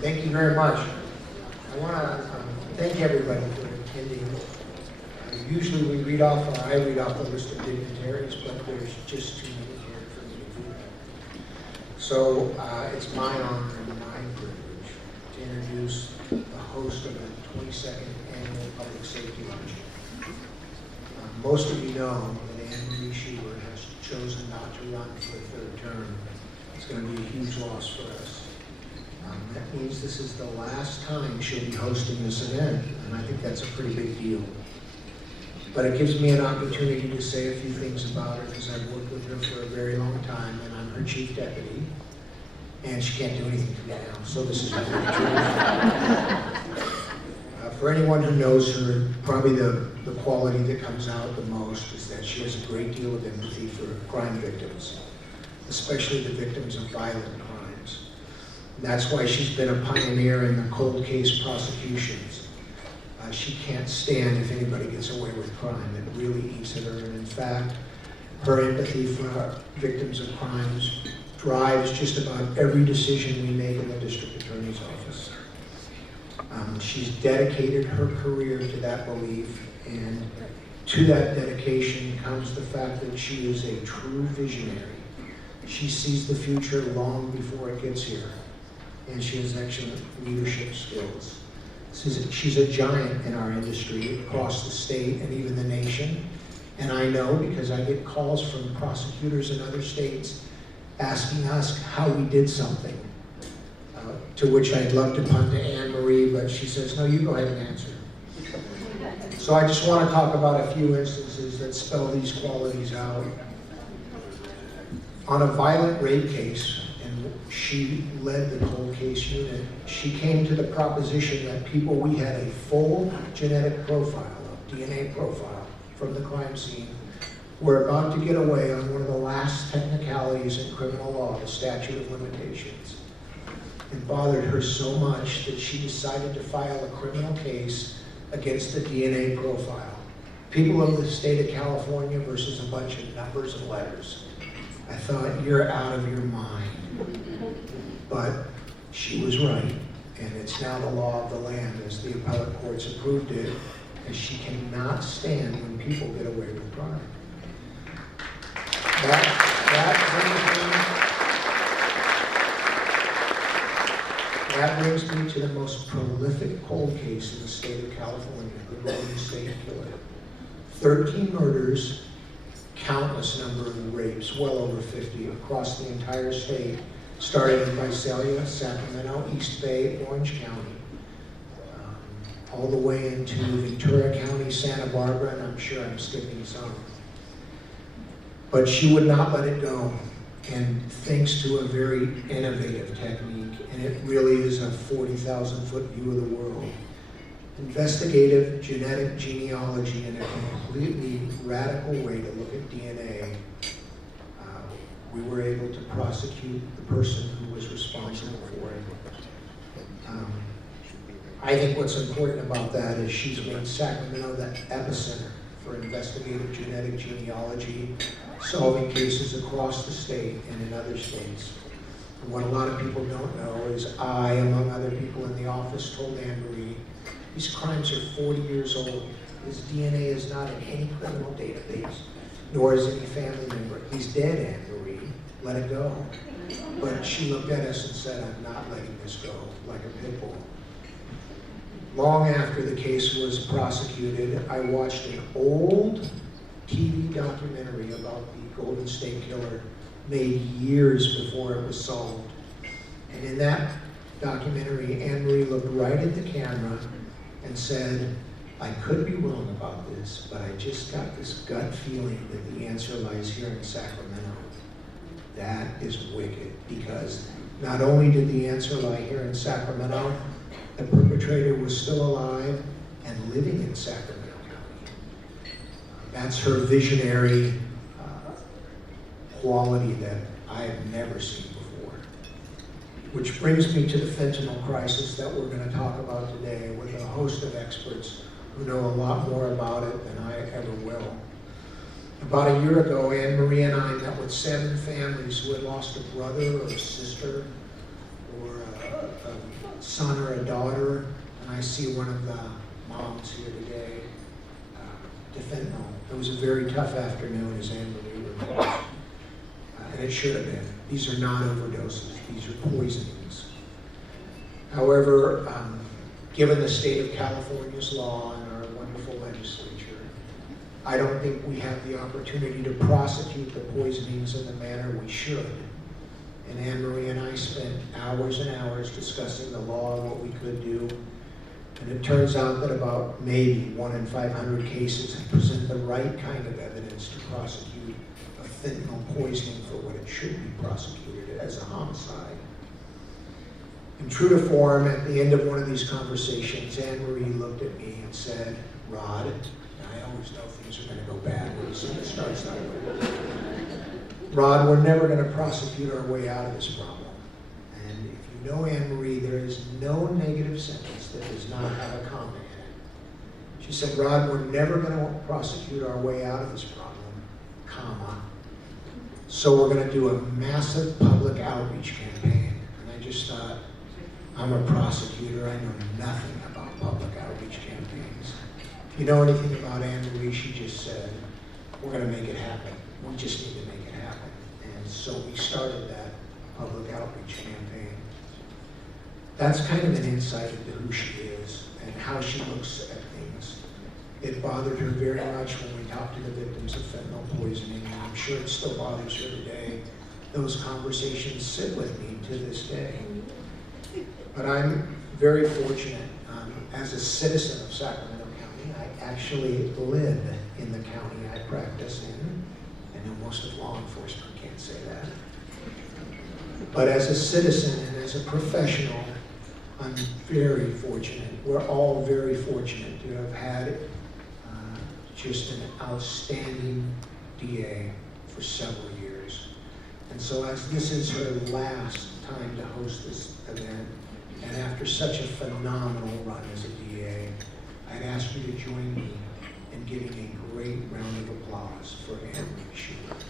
Thank you very much. I want to thank everybody for attending. Usually we read off, or I read off the list of dignitaries, but there's just too many here for me to do that. So it's my honor and my privilege to introduce the host of the 22nd Annual Public Safety Luncheon. Most of you know that Anne-Marie Schubert has chosen not to run for the third term. It's going to be a huge loss for us. That means this is the last time she'll be hosting this event, and I think that's a pretty big deal. But it gives me an opportunity to say a few things about her, because I've worked with her for a very long time, and I'm her chief deputy, and she can't do anything for me now, so this is really true. For anyone who knows her, probably the quality that comes out the most is that she has a great deal of empathy for crime victims, especially the victims of violent crimes. And that's why she's been a pioneer in the cold case prosecutions. She can't stand if anybody gets away with crime. It really eats at her. And in fact, her empathy for victims of crimes drives just about every decision we make in the district attorney's office. She's dedicated her career to that belief, and to that dedication comes the fact that she is a true visionary. She sees the future long before it gets here, and she has excellent leadership skills. She's a giant in our industry across the state and even the nation. And I know because I get calls from prosecutors in other states asking us how we did something, to which I'd love to punt to Anne-Marie, but she says, no, you go ahead and answer. So I just want to talk about a few instances that spell these qualities out. On a violent rape case, and she led the cold case unit, she came to the proposition that people we had a full genetic profile, a DNA profile from the crime scene, were about to get away on one of the last technicalities in criminal law, the Statute of Limitations. It bothered her so much that she decided to file a criminal case against the DNA profile. People of the state of California versus a bunch of numbers and letters. I thought, you're out of your mind. But she was right, and it's now the law of the land as the appellate courts approved it, and she cannot stand when people get away with crime. That brings me to the most prolific cold case in the state of California, the Golden State Killer. 13 murders, countless number of rapes, well over 50 across the entire state, starting in Visalia, Sacramento, East Bay, Orange County, all the way into Ventura County, Santa Barbara, and I'm sure I'm skipping some. But she would not let it go, and thanks to a very innovative technique, and it really is a 40,000-foot view of the world. Investigative genetic genealogy in a completely radical way to look at DNA, we were able to prosecute the person who was responsible for it. I think what's important about that is she's made Sacramento the epicenter for investigative genetic genealogy, solving cases across the state and in other states. And what a lot of people don't know is I, among other people in the office, told Anne-Marie, these crimes are 40 years old. His DNA is not in any criminal database, nor is any family member. He's dead, Anne-Marie. Let it go. But she looked at us and said, I'm not letting this go, like a pit bull. Long after the case was prosecuted, I watched an old TV documentary about the Golden State Killer made years before it was solved. And in that documentary, Anne-Marie looked right at the camera and said, I could be wrong about this, but I just got this gut feeling that the answer lies here in Sacramento. That is wicked, because not only did the answer lie here in Sacramento, the perpetrator was still alive and living in Sacramento County. That's her visionary quality that I have never seen before. Which brings me to the fentanyl crisis that we're going to talk about today with a host of experts who know a lot more about it than I ever will. About a year ago, Anne-Marie and I met with 7 families who had lost a brother or a sister or a son or a daughter, and I see one of the moms here today, to fentanyl. It was a very tough afternoon, as Anne-Marie remembers, and it should have been. These are not overdoses, these are poisonings. However, given the state of California's law and our wonderful legislature, I don't think we have the opportunity to prosecute the poisonings in the manner we should. And Anne-Marie and I spent hours and hours discussing the law, what we could do. And it turns out that about maybe 1 in 500 cases have presented the right kind of evidence to prosecute a fentanyl poisoning for what it should be prosecuted as a homicide. And true to form, at the end of one of these conversations, Anne-Marie looked at me and said, "Rod," and I always know things are going to go bad when it starts that way. "Rod, we're never going to prosecute our way out of this problem. And if you know Anne-Marie, there is no negative sentence that does not have a comma in it." She said, "Rod, we're never going to prosecute our way out of this problem, comma. So we're going to do a massive public outreach campaign." And I just thought, I'm a prosecutor, I know nothing about public outreach campaigns. If you know anything about Anne-Marie, she just said, "We're going to make it happen. We just need to make it happen." And so we started that public outreach campaign. That's kind of an insight into who she is and how she looks at things. It bothered her very much when we talked to the victims of fentanyl poisoning, and I'm sure it still bothers her today. Those conversations sit with me to this day. But I'm very fortunate. As a citizen of Sacramento County, I actually live in the county I practice in. I know most of law enforcement can't say that. But as a citizen and as a professional, I'm very fortunate. We're all very fortunate to have had just an outstanding DA for several years. And so as this is her last time to host this event, and after such a phenomenal run as a DA, I'd ask you to join me in giving a great round of applause for Anne-Marie Schubert.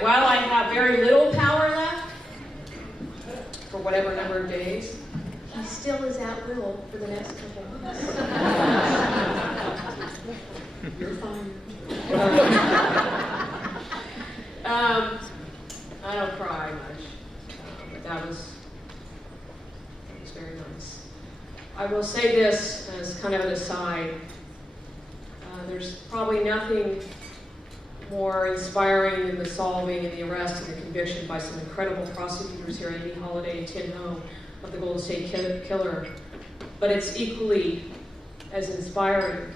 While I have very little power left, for whatever number of days, he still is at will for the next couple of months. You're fine. I don't cry much, but that was very nice. I will say this as kind of an aside. There's probably nothing more inspiring than the solving and the arrest and the conviction by some incredible prosecutors here, Amy Holliday and Tim Ho, of the Golden State Killer. But it's equally as inspiring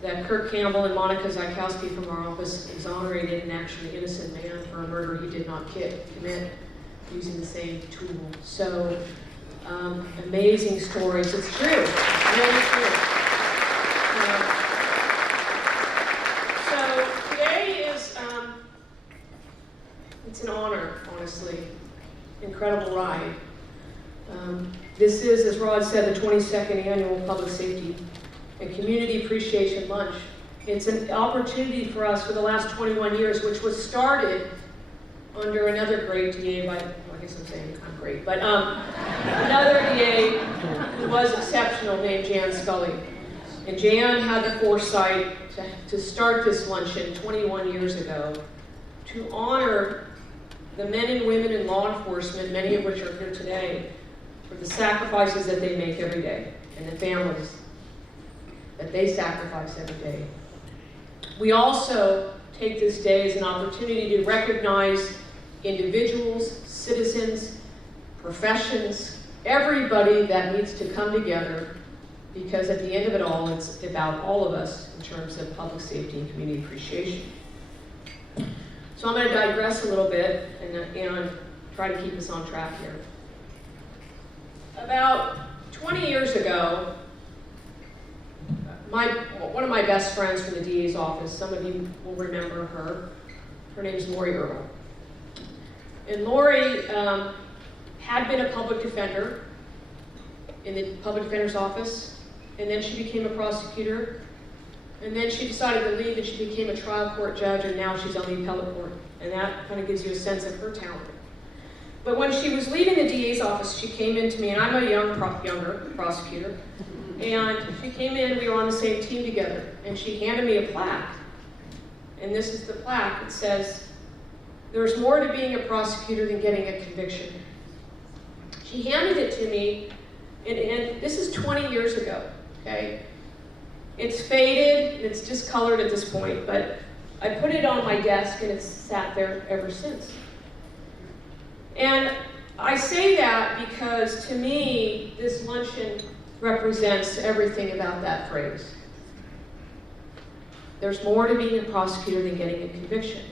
that Kirk Campbell and Monica Zykowski from our office exonerated an actually innocent man for a murder he did not commit using the same tool. So, amazing stories. It's true. It's really true. It's an honor, honestly. Incredible ride. This is, as Rod said, the 22nd annual Public Safety and Community Appreciation Lunch. It's an opportunity for us for the last 21 years, which was started under another great DA by, well, I guess I'm saying I'm great, but another DA who was exceptional named Jan Scully. And Jan had the foresight to start this luncheon 21 years ago to honor the men and women in law enforcement, many of which are here today, for the sacrifices that they make every day, and the families that they sacrifice every day. We also take this day as an opportunity to recognize individuals, citizens, professions, everybody that needs to come together, because at the end of it all, it's about all of us in terms of public safety and community appreciation. So I'm going to digress a little bit and try to keep us on track here. About 20 years ago, one of my best friends from the DA's office, some of you will remember her. Her name's Lori Earle. And Lori had been a public defender in the public defender's office, and then she became a prosecutor, and then she decided to leave and she became a trial court judge, and now she's on the appellate court. And that kind of gives you a sense of her talent. But when she was leaving the DA's office, she came in to me, and I'm a younger prosecutor, and she came in, we were on the same team together, and she handed me a plaque. And this is the plaque. It says, "There's more to being a prosecutor than getting a conviction." She handed it to me, and this is 20 years ago, okay? It's faded, and it's discolored at this point, but I put it on my desk, and it's sat there ever since. And I say that because, to me, this luncheon represents everything about that phrase. There's more to being a prosecutor than getting a conviction.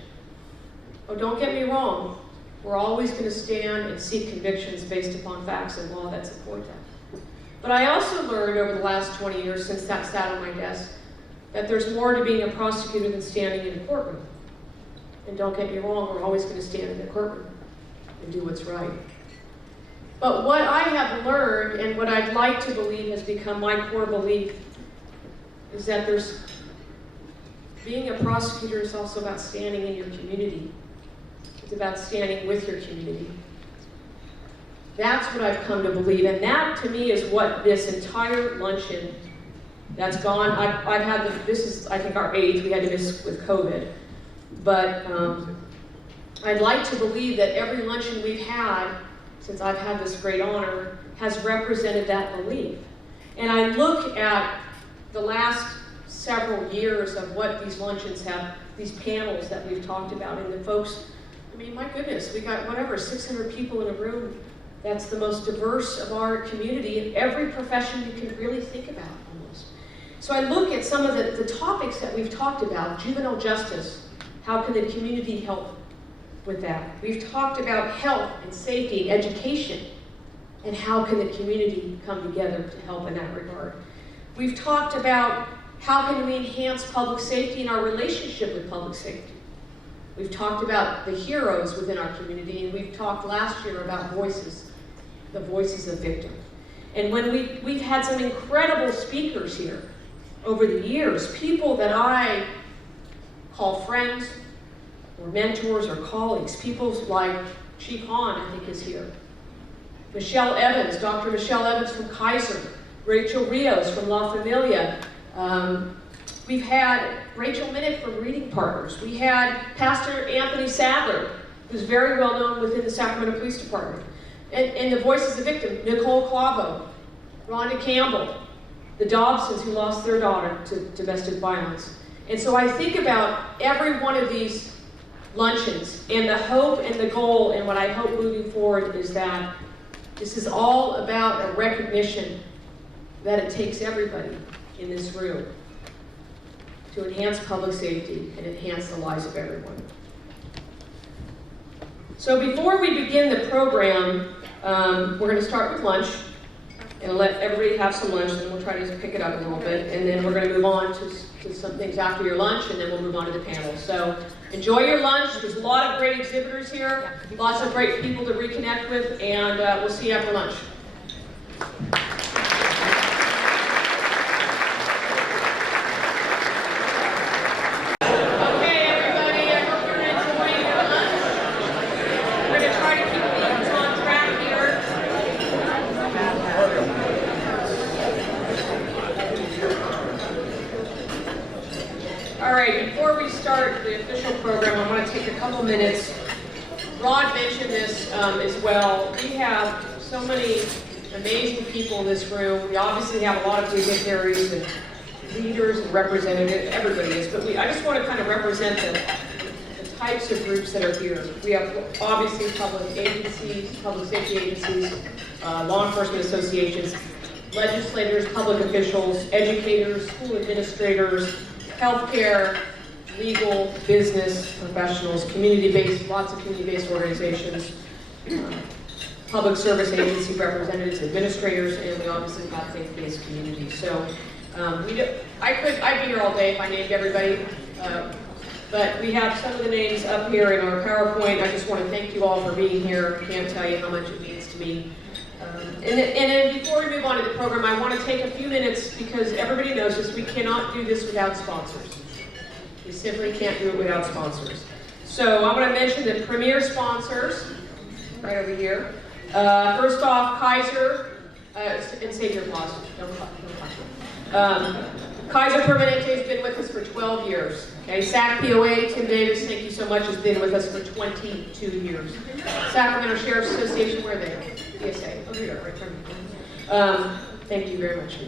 Oh, don't get me wrong. We're always going to stand and seek convictions based upon facts and law that support that. But I also learned over the last 20 years since that sat on my desk that there's more to being a prosecutor than standing in a courtroom. And don't get me wrong, we're always going to stand in the courtroom and do what's right. But what I have learned, and what I'd like to believe has become my core belief, is that being a prosecutor is also about standing in your community. It's about standing with your community. That's what I've come to believe, and that to me is what this entire luncheon that's gone. I've had this is I think our 8th. We had to miss with COVID, but I'd like to believe that every luncheon we've had since I've had this great honor has represented that belief. And I look at the last several years of what these luncheons have, these panels that we've talked about, and the folks, I mean, my goodness, we got 600 people in a room. That's the most diverse of our community in every profession you can really think about almost. So I look at some of the topics that we've talked about. Juvenile justice, how can the community help with that? We've talked about health and safety and education, and how can the community come together to help in that regard. We've talked about how can we enhance public safety and our relationship with public safety. We've talked about the heroes within our community, and we've talked last year about voices, the voices of victims. And when we've had some incredible speakers here over the years, people that I call friends, or mentors, or colleagues, people like Chief Hahn, I think, is here. Michelle Evans, Dr. Michelle Evans from Kaiser, Rachel Rios from La Familia. We've had Rachel Minnick from Reading Partners. We had Pastor Anthony Sadler, who's very well known within the Sacramento Police Department. And the voices of victims, Nicole Clavo, Rhonda Campbell, the Dobsons who lost their daughter to domestic violence. And so I think about every one of these luncheons, and the hope and the goal, and what I hope moving forward is that this is all about a recognition that it takes everybody in this room to enhance public safety and enhance the lives of everyone. So before we begin the program, we're going to start with lunch, and let everybody have some lunch, and we'll try to pick it up a little bit, and then we're going to move on to some things after your lunch, and then we'll move on to the panel. So enjoy your lunch. There's a lot of great exhibitors here, lots of great people to reconnect with, and we'll see you after lunch. Minutes. Rod mentioned this as well. We have so many amazing people in this room. We obviously have a lot of dignitaries and leaders and representatives, everybody is, but I just want to kind of represent the types of groups that are here. We have obviously public agencies, public safety agencies, law enforcement associations, legislators, public officials, educators, school administrators, healthcare, legal, business professionals, community-based, lots of community-based organizations, public service agency representatives, administrators, and we obviously have faith-based communities. So I'd be here all day if I named everybody, but we have some of the names up here in our PowerPoint. I just want to thank you all for being here. I can't tell you how much it means to me. And then before we move on to the program, I want to take a few minutes, because everybody knows this, we cannot do this without sponsors. We simply can't do it without sponsors. So I'm going to mention the premier sponsors right over here. First off, Kaiser, and save your pause. Don't clap. Kaiser Permanente has been with us for 12 years. Okay, SAC POA, Tim Davis, thank you so much, has been with us for 22 years. Sacramento Sheriff's Association, where are they? PSA. Oh, here, right from thank you very much.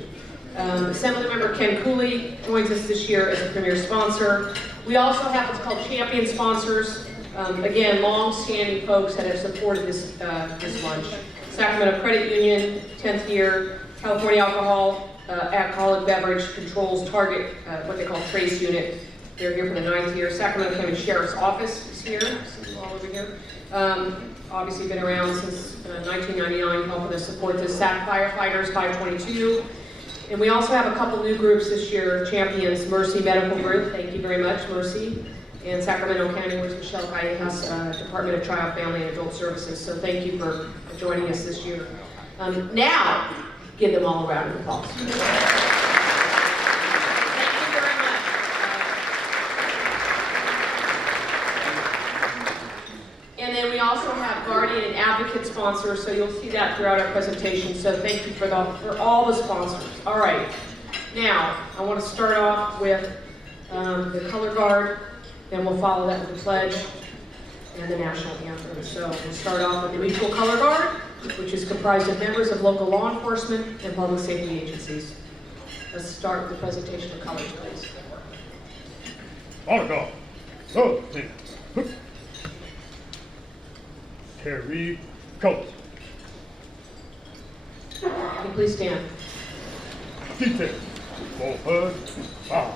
Assemblymember Ken Cooley joins us this year as a premier sponsor. We also have what's called champion sponsors. Again, long-standing folks that have supported this lunch. Sacramento Credit Union, 10th year. California Alcoholic Beverage Controls Target, what they call Trace Unit. They're here for the 9th year. Sacramento County Sheriff's Office is here. See you all over here. Obviously been around since 1999, helping us support the SAC Firefighters 522. And we also have a couple new groups this year, champions, Mercy Medical Group, thank you very much, Mercy. And Sacramento County, where's Michelle Callejas, Department of Child, Family, and Adult Services. So thank you for joining us this year. Now, give them all a round of applause. Thank you very much. And then we also have Guardian and Advocate sponsors, so you'll see that throughout our presentation. So thank you for all the sponsors. All right, now I want to start off with the color guard, then we'll follow that with the pledge and the national anthem. So we'll start off with the mutual color guard, which is comprised of members of local law enforcement and public safety agencies. Let's start with the presentation of colors, please. Honor guard. So, carry colors. Can you please stand? Detail. Forward. Bow.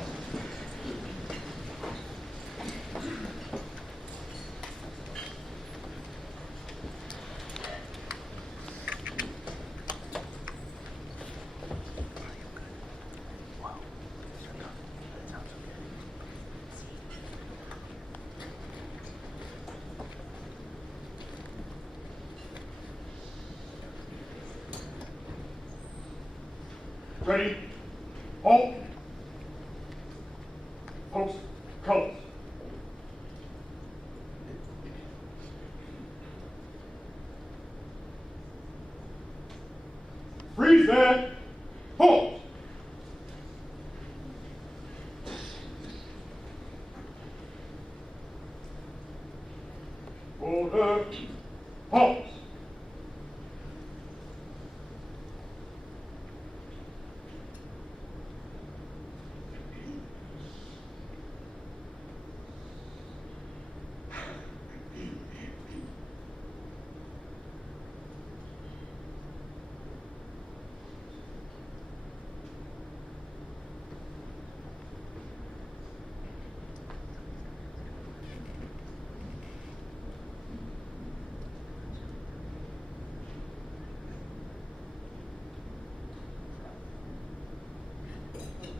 Ready? Halt. Post colors. Freeze that. Halt. Order. Halt.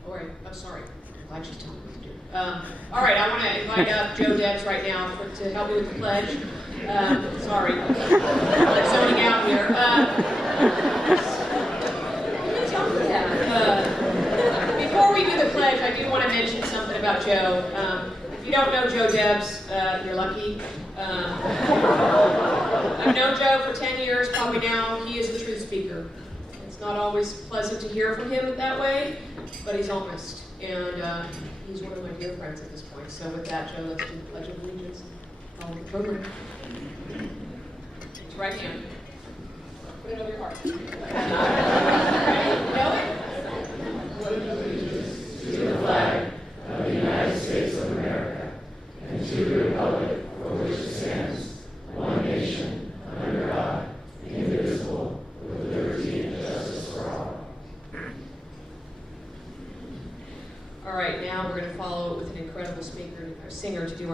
All right, I'm sorry. I'm glad she's telling me what to do. All right, I want to invite up Joe Debs right now to help me with the pledge. Sorry, I'm zoning out here. Tell me that. Before we do the pledge, I do want to mention something about Joe. If you don't know Joe Debs, you're lucky. I've known Joe for 10 years, probably now. He is a truth speaker. It's not always pleasant to hear from him that way, but he's honest, and he's one of my dear friends at this point. So with that, Joe, let's do the Pledge of Allegiance. Follow the program. It's right hand. Put it over your heart. Ready? Know it? Pledge allegiance to the flag of the United States of America and to the republic for which it stands, one nation, under God, indivisible, with liberty and justice for all. All right, now we're going to follow it with an incredible speaker.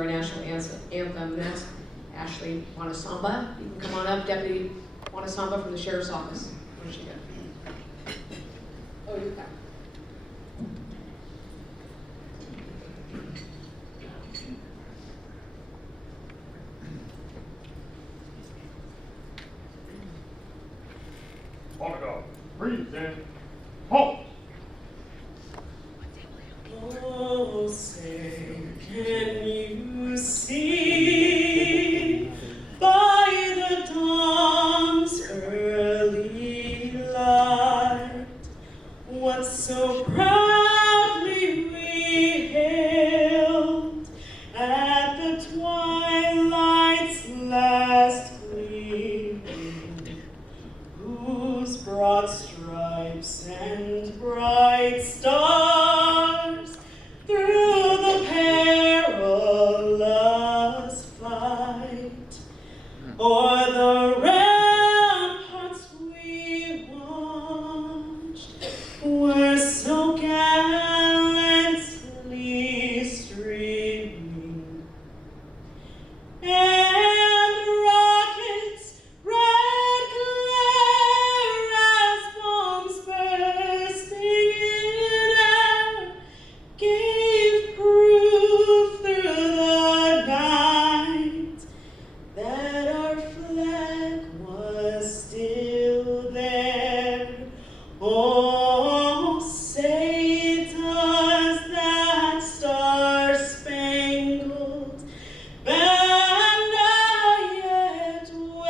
national anthem, and that's Ashley Wanasamba. You can come on up, Deputy Wanasamba from the Sheriff's Office. Where'd she go? Oh, you're back. On the go. Breathe in. Halt. Oh, say, can you see by the dawn's early light what so proudly we hailed at the twilight's last gleaming, whose broad stripes and bright stars through the perilous fight o'er the ramparts we watched were so gallantly streaming, and rockets red glare as bombs bursting in air gave proof through the night that our flag was still there. Oh, say does that star-spangled banner yet wave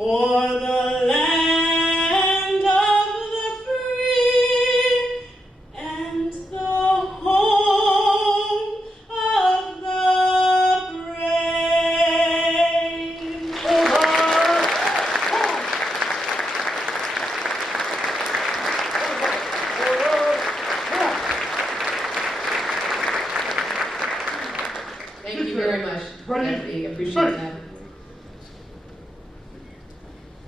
o'er the land of the free and the home of the brave? Thank you very much, Ready? Deputy. Appreciate Ready. that.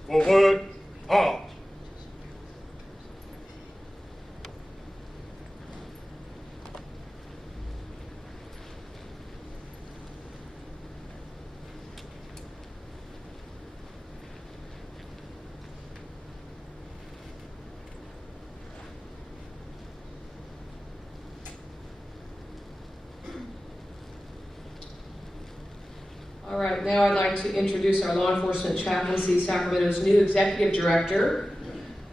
Forward. Halt. All right, now I'd like to introduce our Law Enforcement Chaplaincy Sacramento's new Executive Director,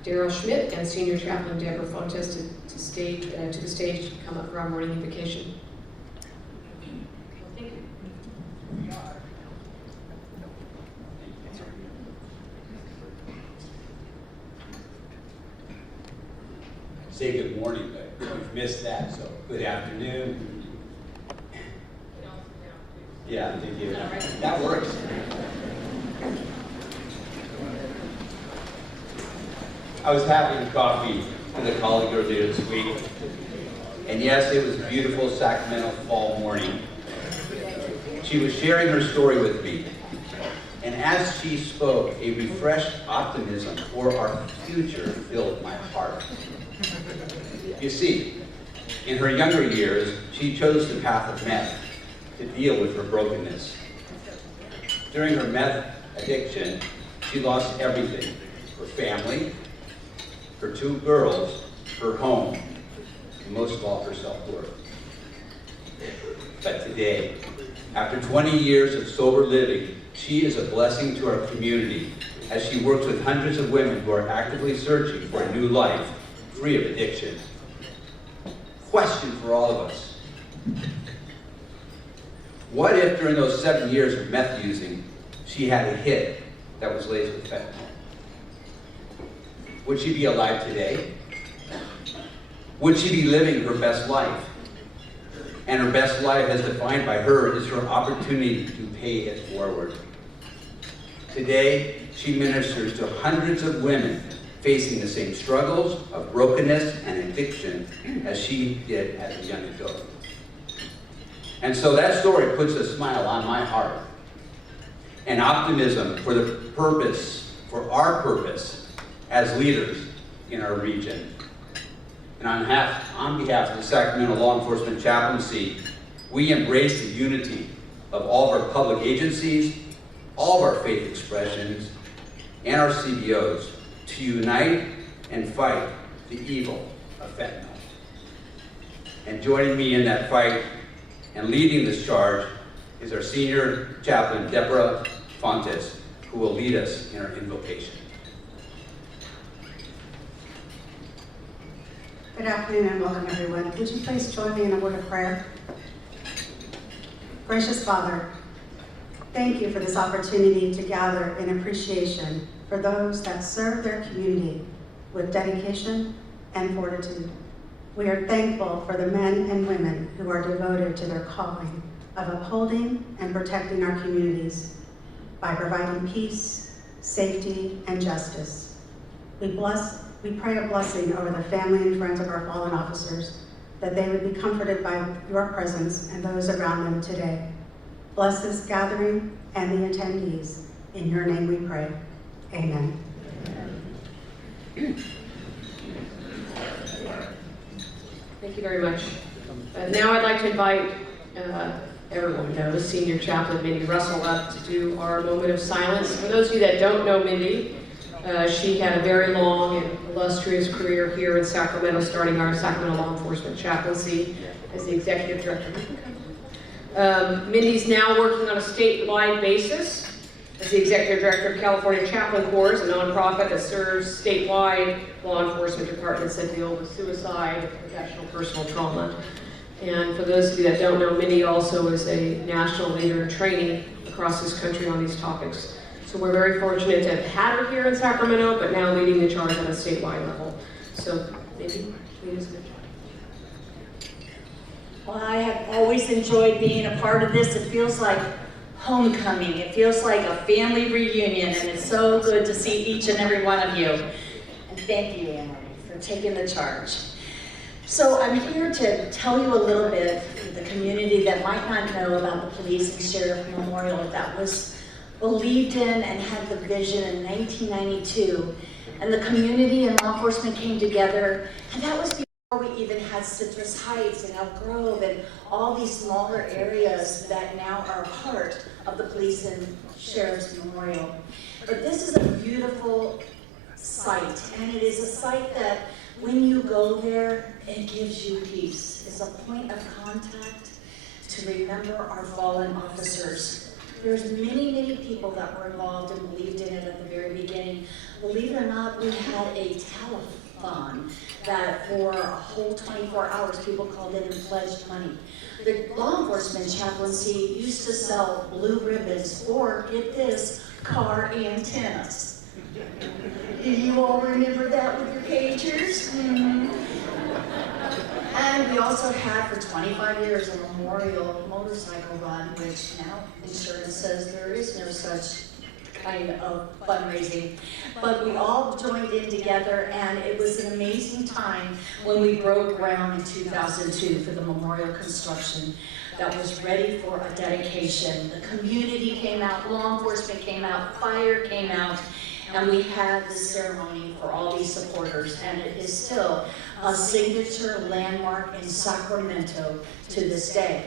Daryl Schmidt, and Senior Chaplain Deborah Fontes to the stage to come up for our morning invocation. Thank you. Say good morning, but we've missed that, so good afternoon. Yeah, thank you. That works. I was having coffee with a colleague earlier this week, and yes, it was a beautiful Sacramento fall morning. She was sharing her story with me, and as she spoke, a refreshed optimism for our future filled my heart. You see, in her younger years, she chose the path of meth to deal with her brokenness. During her meth addiction, she lost everything: her family, her 2 girls, her home, and most of all, her self-worth. But today, after 20 years of sober living, she is a blessing to our community as she works with hundreds of women who are actively searching for a new life, free of addiction. Question for all of us: what if during those 7 years of meth using, she had a hit that was laced with fentanyl? Would she be alive today? Would she be living her best life? And her best life, as defined by her, is her opportunity to pay it forward. Today, she ministers to hundreds of women facing the same struggles of brokenness and addiction as she did as a young adult. And so that story puts a smile on my heart and optimism for the purpose, for our purpose as leaders in our region. And on behalf of the Sacramento Law Enforcement Chaplaincy, we embrace the unity of all of our public agencies, all of our faith expressions, and our CBOs to unite and fight the evil of fentanyl. And joining me in that fight and leading this charge is our senior chaplain, Deborah, who will lead us in our invocation. Good afternoon and welcome, everyone. Would you please join me in a word of prayer? Gracious Father, thank you for this opportunity to gather in appreciation for those that serve their community with dedication and fortitude. We are thankful for the men and women who are devoted to their calling of upholding and protecting our communities by providing peace, safety, and justice. We pray a blessing over the family and friends of our fallen officers, that they would be comforted by your presence and those around them today. Bless this gathering and the attendees. In your name we pray. Amen. Thank you very much. Now I'd like to invite everyone knows Senior Chaplain Mindy Russell up to do our moment of silence. For those of you that don't know Mindy, she had a very long and illustrious career here in Sacramento, starting our Sacramento Law Enforcement Chaplaincy as the Executive Director. Mindy's now working on a statewide basis as the Executive Director of California Chaplain Corps, a nonprofit that serves statewide law enforcement departments that deal with suicide, professional personal trauma. And for those of you that don't know, Mindy also is a national leader in training across this country on these topics. So we're very fortunate to have had her here in Sacramento, but now leading the charge on a statewide level. So, Mindy, lead us in. Well, I have always enjoyed being a part of this. It feels like homecoming. It feels like a family reunion, and it's so good to see each and every one of you. And thank you, Anne, for taking the charge. So I'm here to tell you a little bit for the community that might not know about the Police and Sheriff Memorial that was believed in and had the vision in 1992. And the community and law enforcement came together, and that was before we even had Citrus Heights and Elk Grove and all these smaller areas that now are part of the Police and Sheriff's Memorial. But this is a beautiful site, and it is a site that when you go there, it gives you peace. It's a point of contact to remember our fallen officers. There's many, many people that were involved and believed in it at the very beginning. Believe it or not, we had a telethon that for a whole 24 hours, people called in and pledged money. The law enforcement chaplaincy used to sell blue ribbons or, get this, car antennas. Do you all remember that with your pagers? Mm-hmm. And we also had for 25 years a memorial motorcycle run, which now insurance says there is no such kind of fundraising. But we all joined in together, and it was an amazing time when we broke ground in 2002 for the memorial construction that was ready for a dedication. The community came out, law enforcement came out, fire came out, and we had this ceremony for all these supporters, and it is still a signature landmark in Sacramento to this day.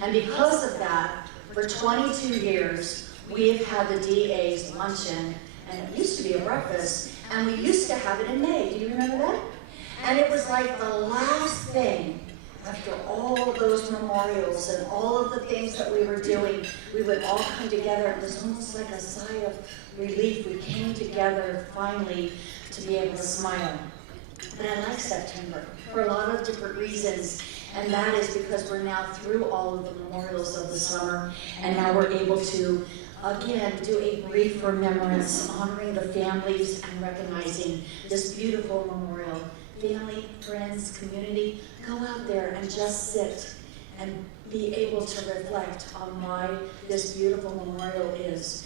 And because of that, for 22 years, we have had the DA's luncheon, and it used to be a breakfast, and we used to have it in May. Do you remember that? And it was like the last thing after all of those memorials and all of the things that we were doing. We would all come together. It was almost like a sigh of relief. We came together finally to be able to smile. But I like September for a lot of different reasons, and that is because we're now through all of the memorials of the summer, and now we're able to again do a brief remembrance, honoring the families and recognizing this beautiful memorial. Family, friends, community, go out there and just sit and be able to reflect on why this beautiful memorial is.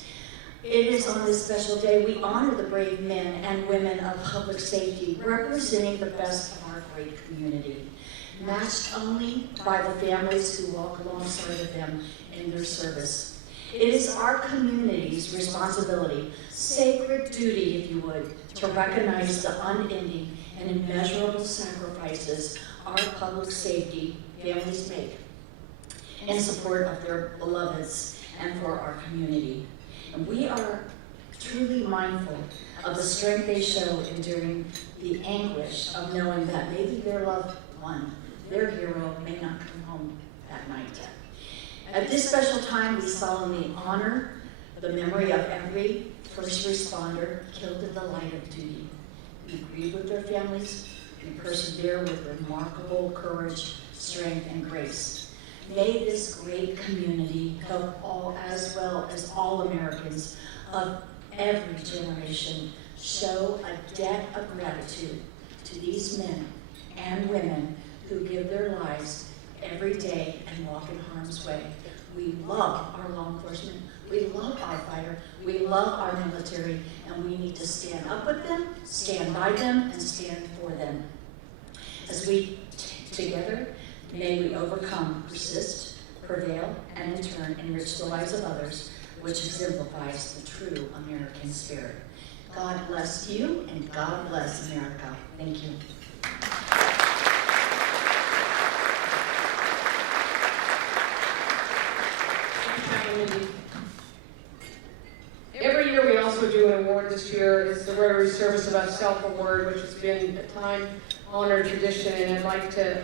It is on this special day we honor the brave men and women of public safety, representing the best of our great community, matched only by the families who walk alongside of them in their service. It is our community's responsibility, sacred duty, if you would, to recognize the unending and immeasurable sacrifices our public safety families make in support of their beloveds and for our community. And we are truly mindful of the strength they show enduring the anguish of knowing that maybe their loved one, their hero, may not come home that night. At this special time, we solemnly honor the memory of every first responder killed in the line of duty. We grieve with their families. We persevere with remarkable courage, strength, and grace. May this great community help all, as well as all Americans of every generation, show a debt of gratitude to these men and women who give their lives every day and walk in harm's way. We love our law enforcement, we love our fighter, we love our military, and we need to stand up with them, stand by them, and stand for them. As we together, may we overcome, persist, prevail, and in turn enrich the lives of others, which exemplifies the true American spirit. God bless you, and God bless America. Thank you. Every year we also do an award. This year is the Rotary Service Above Self Award, which has been a time-honored tradition, and I'd like to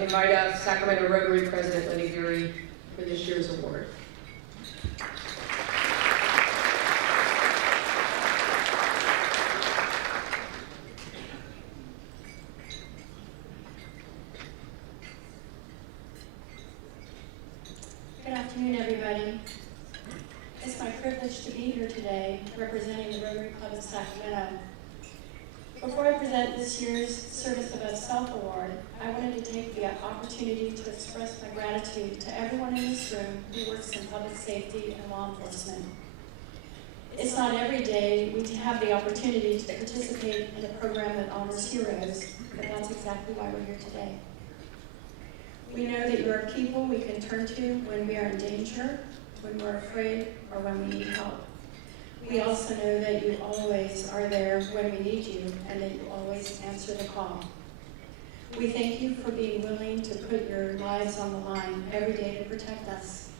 invite out Sacramento Rotary President Lenny Geary for this year's award. Good afternoon, everybody. It's my privilege to be here today representing the Rotary Club of Sacramento. Before I present this year's Service Above Self Award, I wanted to take the opportunity to express my gratitude to everyone in this room who works in public safety and law enforcement. It's not every day we have the opportunity to participate in a program that honors heroes, but that's exactly why we're here today. We know that you are people we can turn to when we are in danger, when we're afraid, or when we need help. We also know that you always are there when we need you, and that you always answer the call. We thank you for being willing to put your lives on the line every day to protect us.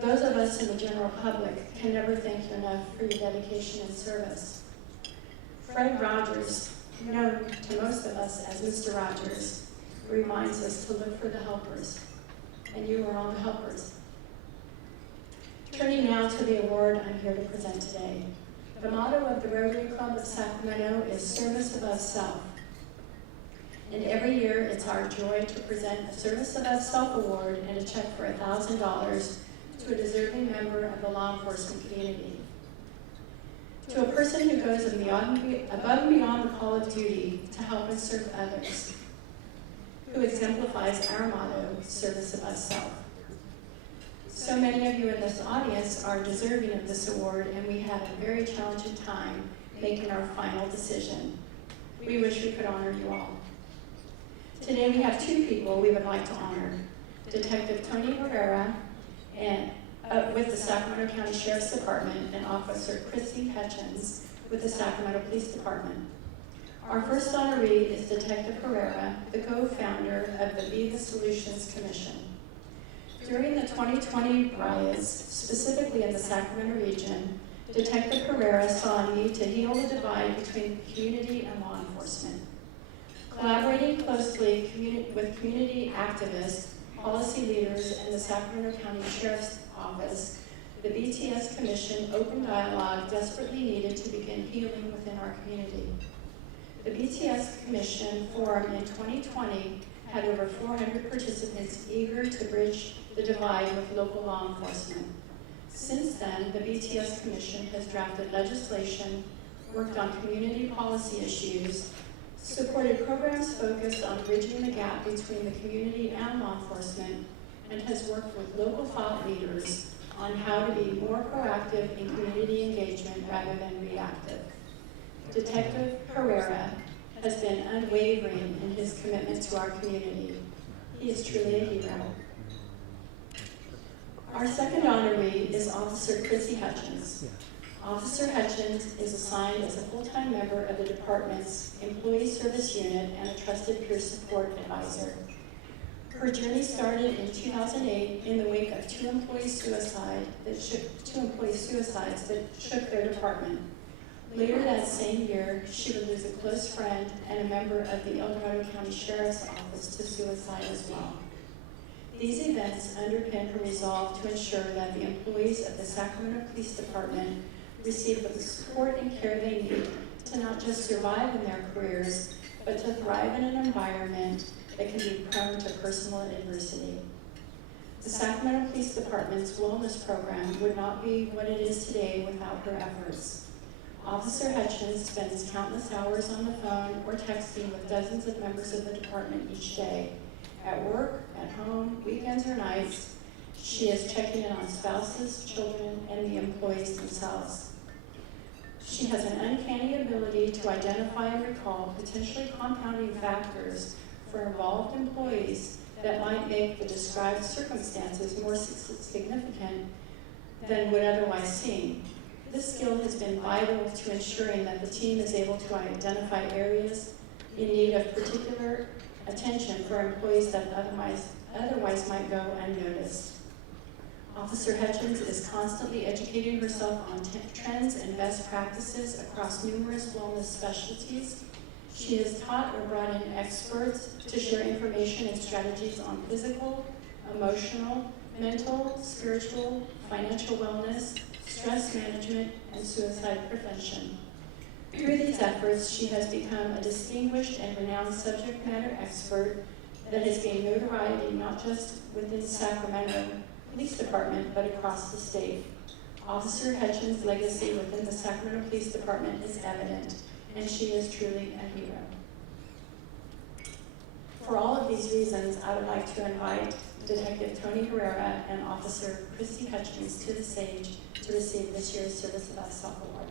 Those of us in the general public can never thank you enough for your dedication and service. Fred Rogers, known to most of us as Mr. Rogers, reminds us to look for the helpers, and you are all the helpers. Turning now to the award I'm here to present today. The motto of the Rotary Club of Sacramento is Service Above Self. And every year it's our joy to present a Service Above Self award and a check for $1,000 to a deserving member of the law enforcement community. To a person who goes above and beyond the call of duty to help and serve others, who exemplifies our motto, Service Above Self. So many of you in this audience are deserving of this award, and we had a very challenging time making our final decision. We wish we could honor you all. Today we have two people we would like to honor. Detective Tony Herrera and with the Sacramento County Sheriff's Department, and Officer Chrissy Hutchins with the Sacramento Police Department. Our first honoree is Detective Herrera, the co-founder of the Be the Solutions Commission. During the 2020 riots, specifically in the Sacramento region, Detective Herrera saw a need to heal the divide between community and law enforcement. Collaborating closely with community activists, policy leaders, and the Sacramento County Sheriff's Office, the BTS Commission open dialogue desperately needed to begin healing within our community. The BTS Commission formed in 2020 had over 400 participants eager to bridge the divide with local law enforcement. Since then, the BTS Commission has drafted legislation, worked on community policy issues, supported programs focused on bridging the gap between the community and law enforcement, and has worked with local thought leaders on how to be more proactive in community engagement rather than reactive. Detective Herrera has been unwavering in his commitment to our community. He is truly a hero. Our second honoree is Officer Chrissy Hutchins. Officer Hutchins is assigned as a full-time member of the department's Employee Service Unit and a trusted peer support advisor. Her journey started in 2008 in the wake of two employee suicides that shook their department. Later that same year, she would lose a close friend and a member of the El Dorado County Sheriff's Office to suicide as well. These events underpin her resolve to ensure that the employees of the Sacramento Police Department receive the support and care they need to not just survive in their careers, but to thrive in an environment that can be prone to personal adversity. The Sacramento Police Department's wellness program would not be what it is today without her efforts. Officer Hutchins spends countless hours on the phone or texting with dozens of members of the department each day. At work, at home, weekends or nights, she is checking in on spouses, children, and the employees themselves. She has an uncanny ability to identify and recall potentially compounding factors for involved employees that might make the described circumstances more significant than would otherwise seem. This skill has been vital to ensuring that the team is able to identify areas in need of particular attention for employees that otherwise might go unnoticed. Officer Hutchins is constantly educating herself on trends and best practices across numerous wellness specialties. She has taught or brought in experts to share information and strategies on physical, emotional, mental, spiritual, financial wellness, stress management, and suicide prevention. Through these efforts, she has become a distinguished and renowned subject matter expert that has gained notoriety not just within Sacramento Police Department, but across the state. Officer Hutchins' legacy within the Sacramento Police Department is evident, and she is truly a hero. For all of these reasons, I would like to invite Detective Tony Herrera and Officer Christy Hutchins to the stage to receive this year's Service of Us Self Award.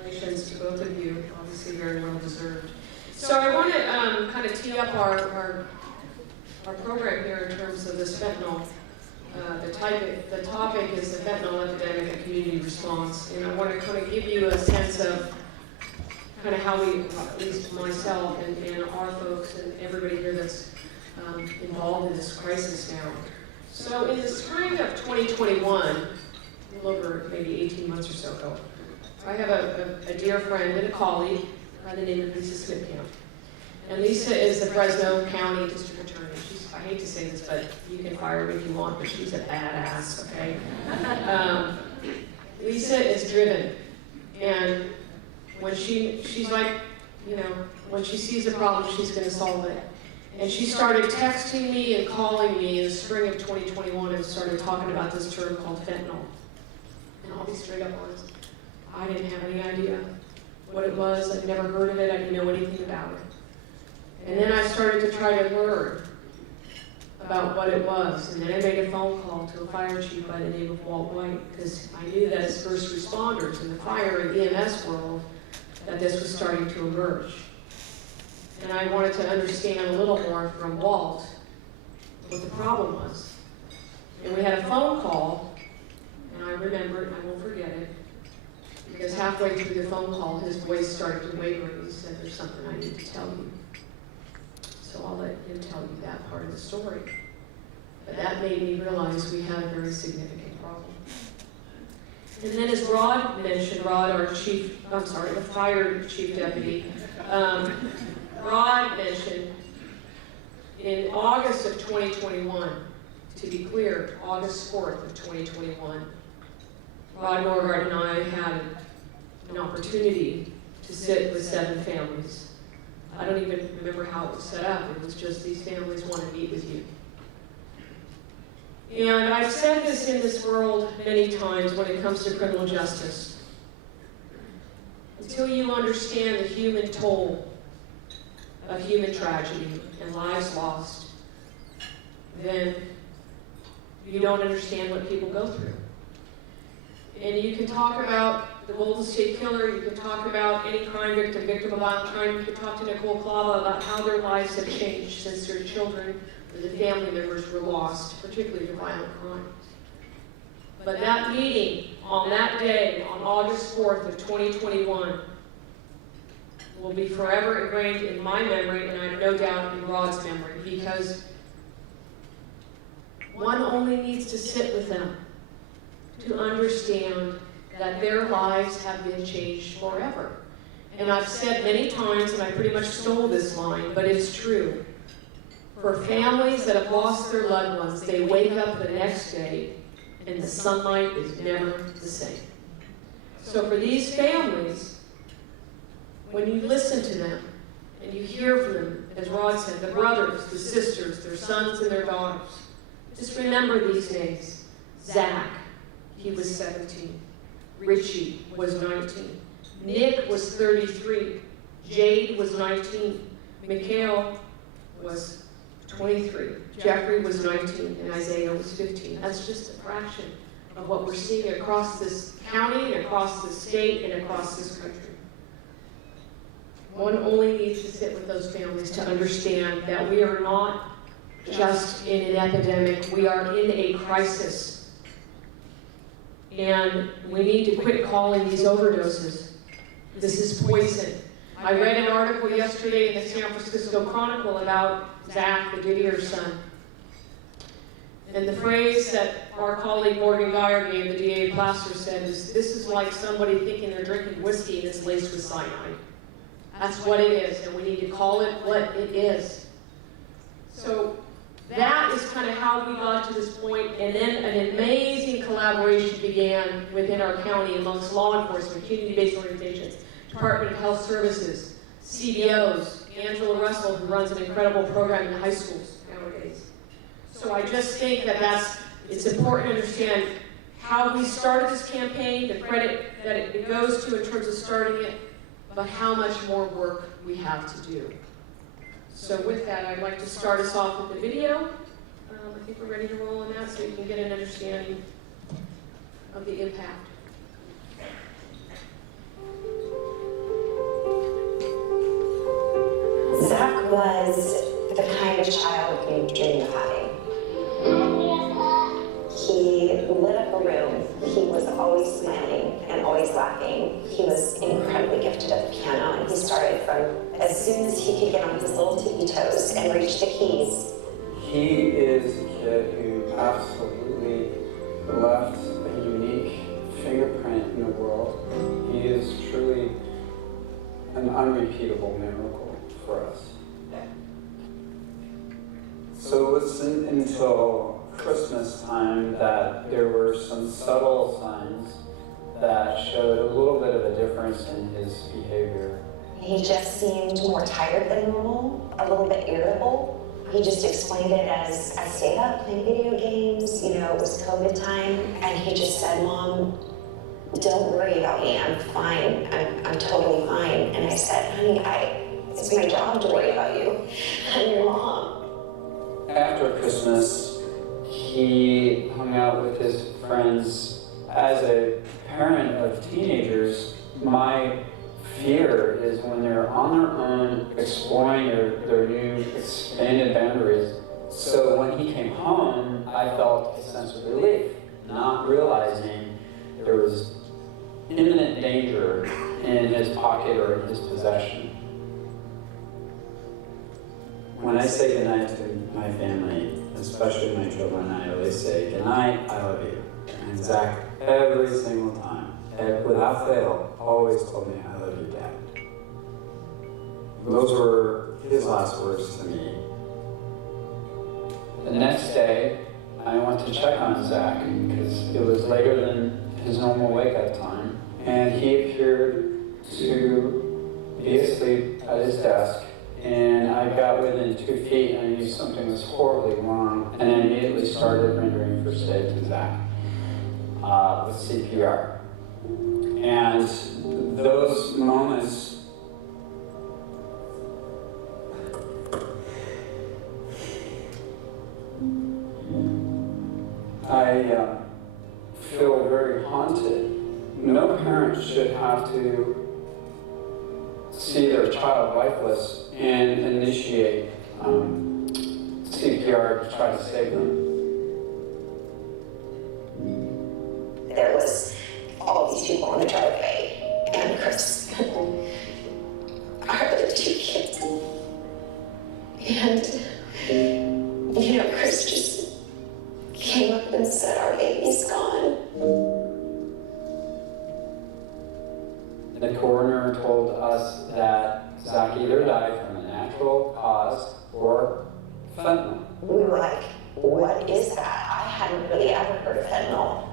Congratulations to both of you, obviously very well deserved. So I want to kind of tee up our program here in terms of this fentanyl. The topic is the fentanyl epidemic and community response, and I want to kind of give you a sense of kind of how we, at least myself and our folks and everybody here that's involved in this crisis now. So in the spring of 2021, a little over maybe 18 months or so ago, I have a dear friend and a colleague by the name of Lisa Smittcamp. And Lisa is the Fresno County District Attorney. I hate to say this, but you can fire her if you want, but she's a badass, okay? Lisa is driven. And when she's like, you know, when she sees a problem, she's going to solve it. And she started texting me and calling me in the spring of 2021 and started talking about this term called fentanyl. And I'll be straight up honest. I didn't have any idea what it was. I'd never heard of it. I didn't know anything about it. And then I started to try to learn about what it was. And then I made a phone call to a fire chief by the name of Walt White, because I knew that as first responders in the fire and EMS world, that this was starting to emerge. And I wanted to understand a little more from Walt what the problem was. And we had a phone call, and I remember it, and I won't forget it, because halfway through the phone call, his voice started to waver, and he said, "There's something I need to tell you." So I'll let him tell you that part of the story. But that made me realize we had a very significant problem. And then as Rod mentioned, Rod, our the fire chief deputy, Rod mentioned in August of 2021, to be clear, August 4th of 2021, Rod Norgard and I had an opportunity to sit with 7 families. I don't even remember how it was set up. It was just these families want to meet with you. And I've said this in this world many times when it comes to criminal justice. Until you understand the human toll of human tragedy and lives lost, then you don't understand what people go through. And you can talk about the Golden State Killer, you can talk about any crime victim of violent crime, you can talk to Nicole Clava about how their lives have changed since their children or the family members were lost, particularly to violent crime. But that meeting on that day, on August 4th of 2021, will be forever ingrained in my memory, and I have no doubt in Rod's memory, because one only needs to sit with them to understand that their lives have been changed forever. And I've said many times, and I pretty much stole this line, but it's true. For families that have lost their loved ones, they wake up the next day and the sunlight is never the same. So for these families, when you listen to them and you hear from them, as Rod said, the brothers, the sisters, their sons and their daughters, just remember these names. Zach, he was 17. Richie was 19. Nick was 33. Jade was 19. Mikhail was 23. Jeffrey was 19, and Isaiah was 15. That's just a fraction of what we're seeing across this county, and across this state, and across this country. One only needs to sit with those families to understand that we are not just in an epidemic, we are in a crisis. And we need to quit calling these overdoses. This is poison. I read an article yesterday in the San Francisco Chronicle about Zach, the Didier's son. And the phrase that our colleague Morgan Geyer gave, the DA Plaster, said is, this is like somebody thinking they're drinking whiskey and it's laced with cyanide. That's what it is, and we need to call it what it is. So that is kind of how we got to this point, and then an amazing collaboration began within our county amongst law enforcement, community-based organizations, Department of Health Services, CBOs, Angela Russell, who runs an incredible program in the high schools nowadays. So I just think that it's important to understand how we started this campaign, the credit that it goes to in terms of starting it, but how much more work we have to do. So with that, I'd like to start us off with the video. I think we're ready to roll on that so you can get an understanding of the impact. Zach was the kind of child you dream of having. He lit up a room. He was always smiling and always laughing. He was incredibly gifted at the piano, and he started from as soon as he could get on his little tippy toes and reach the keys. He is a kid who absolutely left a unique fingerprint in the world. He is truly an unrepeatable miracle for us. So it wasn't until Christmas time that there were some subtle signs that showed a little bit of a difference in his behavior. He just seemed more tired than normal, a little bit irritable. He just explained it as, I stayed up playing video games, it was COVID time, and he just said, Mom, don't worry about me, I'm fine, I'm totally fine. And I said, honey, it's my job to worry about you. I'm your mom. After Christmas, he hung out with his friends. As a parent of teenagers, my fear is when they're on their own, exploring their new expanded boundaries. So when he came home, I felt a sense of relief, not realizing there was imminent danger in his pocket or in his possession. When I say goodnight to my family, especially my children, I always say, good night, I love you. And Zach, every single time, without fail, always told me, I love you, Dad. Those were his last words to me. The next day, I went to check on Zach because it was later than his normal wake-up time, and he appeared to be asleep at his desk. And I got within 2 feet and I knew something was horribly wrong, and I immediately started rendering first aid to Zach with CPR. And those moments, I feel very haunted. No parent should have to see their child lifeless and initiate CPR to try to save them. There was all these people on the driveway, and Chris, our other 2 kids. And, Chris just came up and said, our baby's gone. The coroner told us that Zach either died from a natural cause or fentanyl. We were like, what is that? I hadn't really ever heard of fentanyl.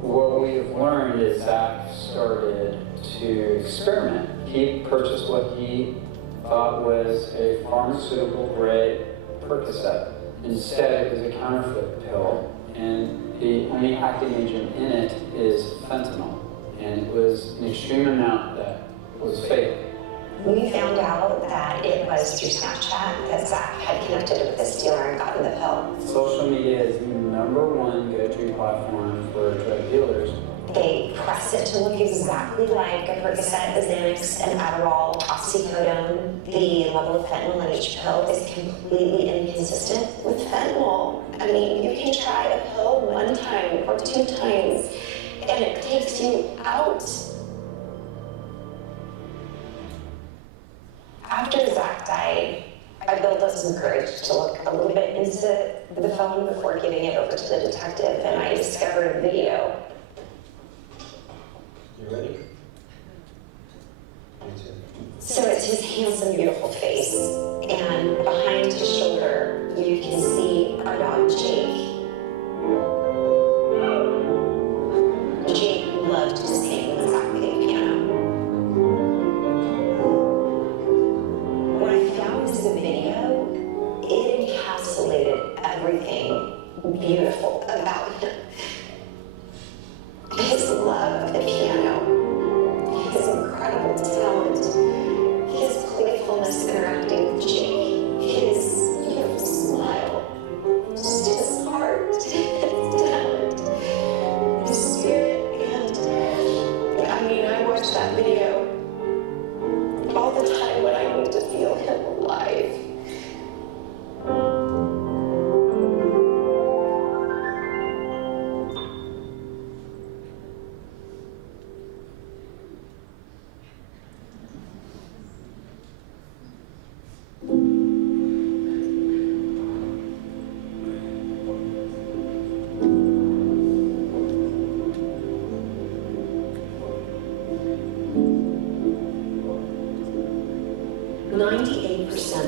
What we've learned is Zach started to experiment. He purchased what he thought was a pharmaceutical-grade Percocet. Instead, it was a counterfeit pill, and the only active agent in it is fentanyl. And it was an extreme amount that was fatal. We found out that it was through Snapchat that Zach had connected with this dealer and gotten the pill. Social media is the #1 go-to platform for drug dealers. They press it to look exactly like a Percocet, a Xanax, an Adderall, oxycodone. The level of fentanyl in each pill is completely inconsistent with fentanyl. I mean, you can try a pill 1 time or 2 times, and it takes you out. After Zach died, I built up some courage to look a little bit into the phone before giving it over to the detective, and I discovered a video. You ready? Me too. So it's his handsome, beautiful face, and behind his shoulder, you can see our dog Jake. Jake loved to sing when Zach played the piano. What I found was the video, it encapsulated everything beautiful about him. His love of the piano, his incredible talent, his playfulness interacting with Jake, his beautiful smile, just his heart, his talent, his spirit, and I watch that video all the time when I need to feel him alive.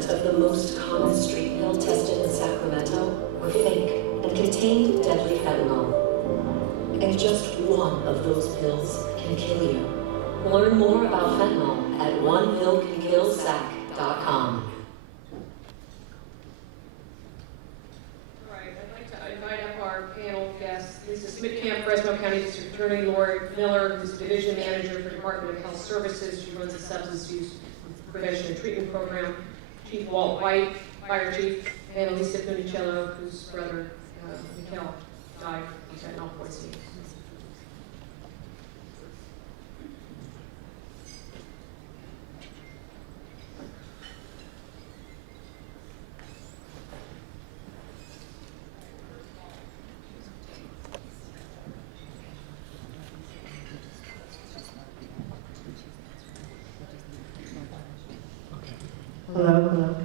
Of the most common street pill tested in Sacramento were fake and contained deadly fentanyl. And just one of those pills can kill you. Learn more about fentanyl at onepillcankillzach.com. All right, I'd like to invite up our panel guests. This is Smittcamp, Fresno County District Attorney Lori Miller, who's Division Manager for Department of Health Services. She runs the Substance Use Prevention and Treatment Program. Chief Walt White, Fire Chief, and Allyssia Palomo, whose brother, Mikhail, died from fentanyl poisoning. Hello.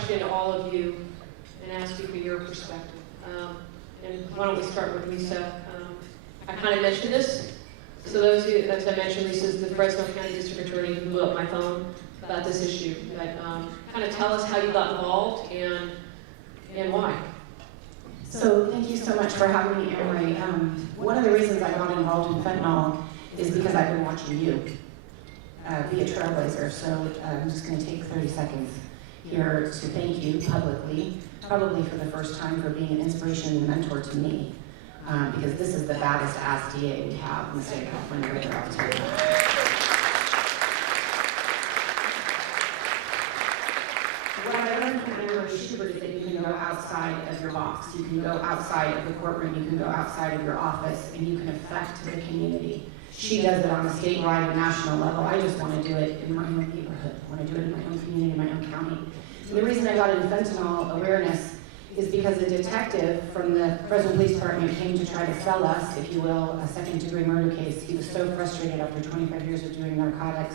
question to all of you and ask you for your perspective. And why don't we start with Lisa? I kind of mentioned this. So those of you, as I mentioned, Lisa is the Fresno County District Attorney who blew up my phone about this issue. But kind of tell us how you got involved and why. So thank you so much for having me, Emery. One of the reasons I got involved in fentanyl is because I've been watching you be a trailblazer. So I'm just going to take 30 seconds here to thank you publicly, probably for the first time, for being an inspiration and mentor to me, because this is the baddest ass DA we have in the state of California right there, I'll tell you that. What I learned from Annemarie Schubert is that you can go outside of your box, you can go outside of the courtroom, you can go outside of your office, and you can affect the community. She does it on a statewide and national level. I just want to do it in my own neighborhood. I want to do it in my own community, in my own county. And the reason I got into fentanyl awareness is because a detective from the Fresno Police Department came to try to sell us, if you will, a second-degree murder case. He was so frustrated after 25 years of doing narcotics.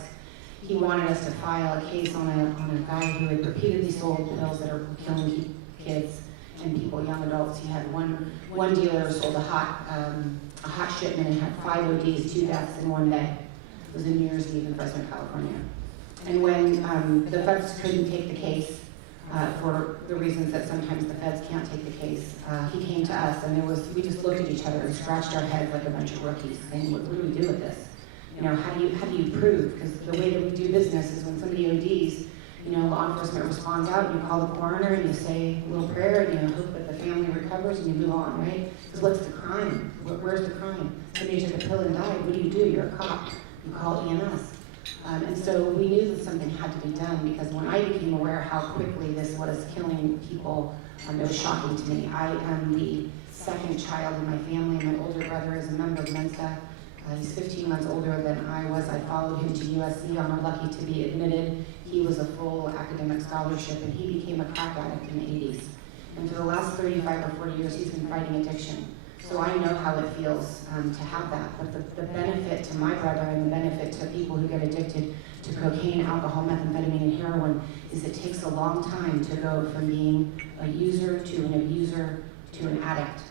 He wanted us to file a case on a guy who had repeatedly sold pills that are killing kids and people, young adults. He had one dealer sold a hot shipment and had 5 ODs, 2 deaths in one day. It was in New Year's Eve in Fresno, California. And when the feds couldn't take the case, for the reasons that sometimes the feds can't take the case, he came to us, and we just looked at each other and scratched our heads like a bunch of rookies, saying, what do we do with this? You know, how do you prove? Because the way that we do business is when somebody ODs, you know, law enforcement responds out, and you call the coroner, and you say a little prayer, and you hope that the family recovers, and you move on, right? Because what's the crime? Where's the crime? Somebody took a pill and died. What do? You're a cop. You call EMS. And so we knew that something had to be done, because when I became aware how quickly this was killing people, it was shocking to me. I am the second child in my family. My older brother is a member of Mensa. He's 15 months older than I was. I followed him to USC. I'm lucky to be admitted. He was a full academic scholarship, and he became a crack addict in the 80s. And for the last 35 or 40 years, he's been fighting addiction. So I know how it feels to have that. But the benefit to my brother and the benefit to people who get addicted to cocaine, alcohol, methamphetamine, and heroin is it takes a long time to go from being a user to an abuser to an addict.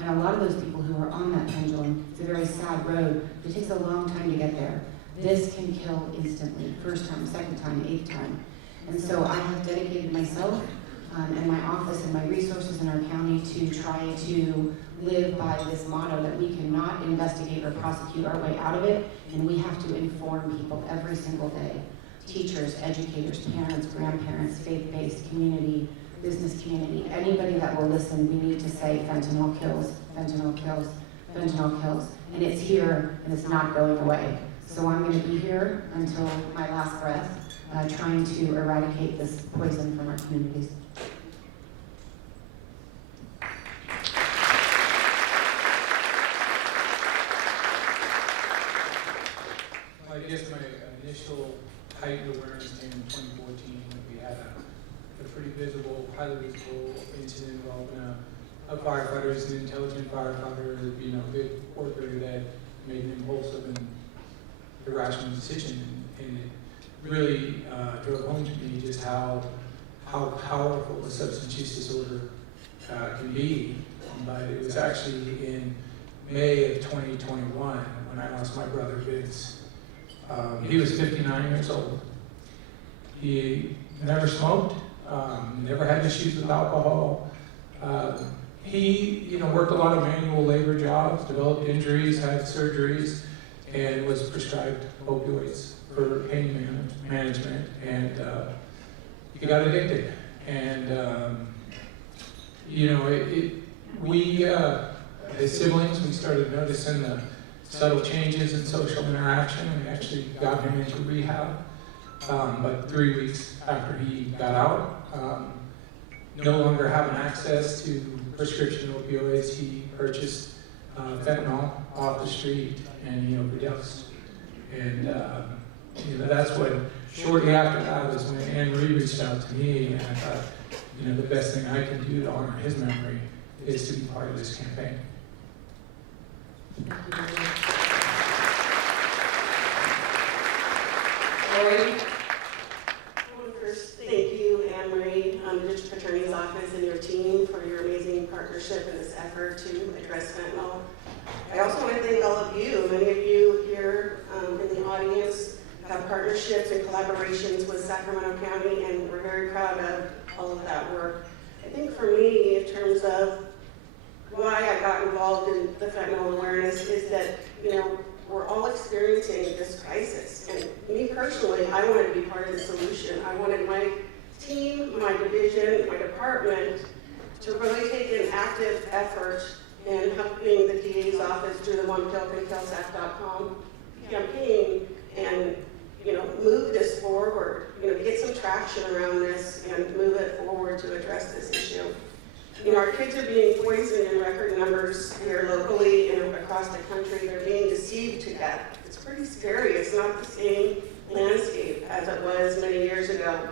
And a lot of those people who are on that pendulum, it's a very sad road. It takes a long time to get there. This can kill instantly, first time, second time, 8th time. And so I have dedicated myself and my office and my resources in our county to try to live by this motto that we cannot investigate or prosecute our way out of it, and we have to inform people every single day. Teachers, educators, parents, grandparents, faith-based community, business community, anybody that will listen, we need to say fentanyl kills, fentanyl kills, fentanyl kills. And it's here, and it's not going away. So I'm going to be here until my last breath, trying to eradicate this poison from our communities. I guess my initial heightened awareness came in 2014 when we had a pretty visible, highly visible incident involving a firefighter. He's an intelligent firefighter, you know, good worker that made an impulsive and irrational decision, and it really drove home to me just how powerful a substance use disorder can be. But it was actually in May of 2021 when I lost my brother Vince. He was 59 years old. He never smoked, never had issues with alcohol. He, worked a lot of manual labor jobs, developed injuries, had surgeries, and was prescribed opioids for pain management, and he got addicted. And we as siblings, we started noticing the subtle changes in social interaction, and we actually got him into rehab. But 3 weeks after he got out, no longer having access to prescription opioids, he purchased fentanyl off the street and he overdosed. And that's when, shortly after that was when Anne-Marie reached out to me, and I thought, the best thing I can do to honor his memory is to be part of this campaign. Thank you very much. Lori? First, thank you, Anne-Marie. leadership in this effort to address fentanyl. I also want to thank all of you. Many of you here in the audience have partnerships and collaborations with Sacramento County, and we're very proud of all of that work. I think for me, in terms of why I got involved in the fentanyl awareness, is that, you know, we're all experiencing this crisis. And me personally, I wanted to be part of the solution. I wanted my team, my division, my department to really take an active effort in helping the DA's office through the OnePillCanKillSac.com campaign and, you know, move this forward, you know, get some traction around this and move it forward to address this issue. You know, our kids are being poisoned in record numbers here locally and across the country. They're being deceived to death. It's pretty scary. It's not the same landscape as it was many years ago.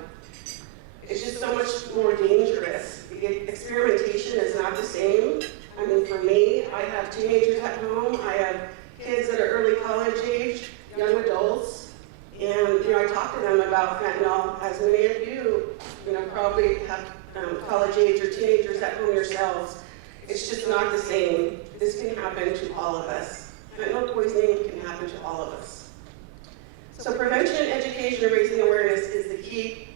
It's just so much more dangerous. Experimentation is not the same. I mean, for me, I have teenagers at home. I have kids that are early college age, young adults. And, you know, I talk to them about fentanyl, as many of you, you know, probably have college age or teenagers at home yourselves. It's just not the same. This can happen to all of us. Fentanyl poisoning can happen to all of us. So prevention, education, and raising awareness is the key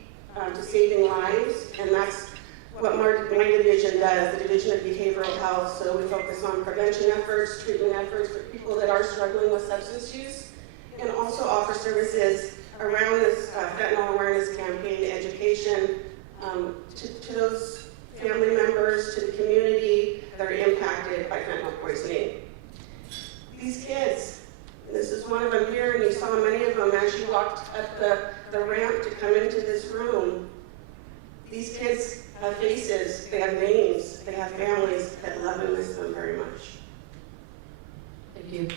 to saving lives, and that's what my division does, the Division of Behavioral Health. So we focus on prevention efforts, treatment efforts for people that are struggling with substance use, and also offer services around this fentanyl awareness campaign, education, to those family members, to the community that are impacted by fentanyl poisoning. These kids, this is one of them here, and you saw many of them as you walked up the ramp to come into this room. These kids have faces, they have names, they have families that love and miss them very much. Thank you.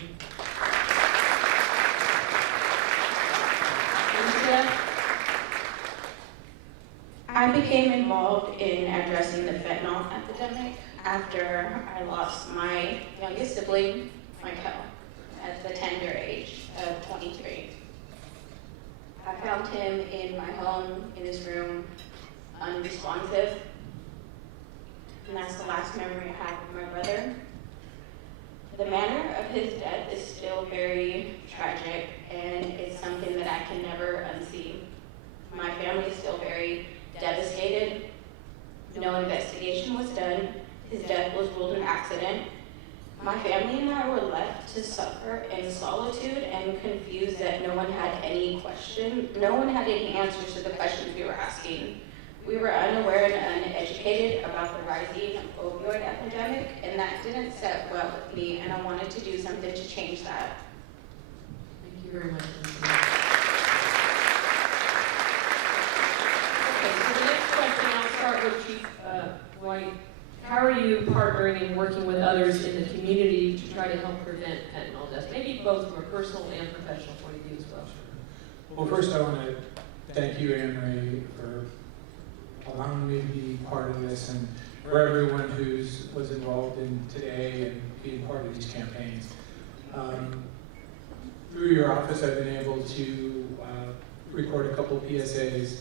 I became involved in addressing the fentanyl epidemic after I lost my youngest sibling, Michael, at the tender age of 23. I found him in my home, in his room, unresponsive. And that's the last memory I have of my brother. The manner of his death is still very tragic, and it's something that I can never unsee. My family is still very devastated. No investigation was done. His death was ruled an accident. My family and I were left to suffer in solitude and confused that no one had any answers to the questions we were asking. We were unaware and uneducated about the rising opioid epidemic, and that didn't set well with me, and I wanted to do something to change that. Thank you very much. Okay, so the next question, I'll start with Chief White. How are you partnering and working with others in the community to try to help prevent fentanyl deaths? Maybe both from a personal and professional point of view as well. Well, first I want to thank you, Anne Marie, for allowing me to be part of this, and for everyone was involved in today and being part of these campaigns. Through your office, I've been able to record a couple of PSAs,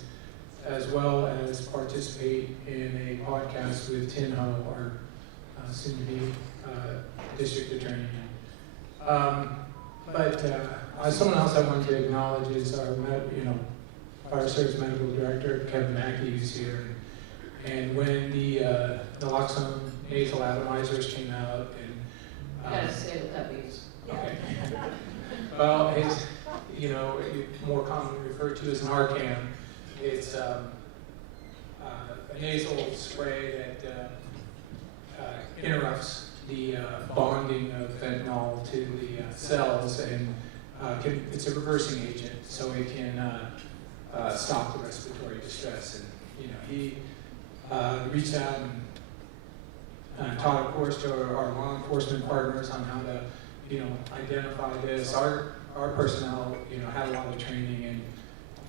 as well as participate in a podcast with Tin Ho, our soon-to-be district attorney. Someone else I want to acknowledge is our, Fire Service Medical Director, Kevin Mackey, who's here. And when the naloxone nasal atomizers came out, and You gotta say what that means. okay. Well, it's more commonly referred to as Narcan. It's a nasal spray that interrupts the bonding of fentanyl to the cells, and it's a reversing agent, so it can stop the respiratory distress. And he reached out and taught a course to our law enforcement partners on how to identify this. Our personnel had a lot of training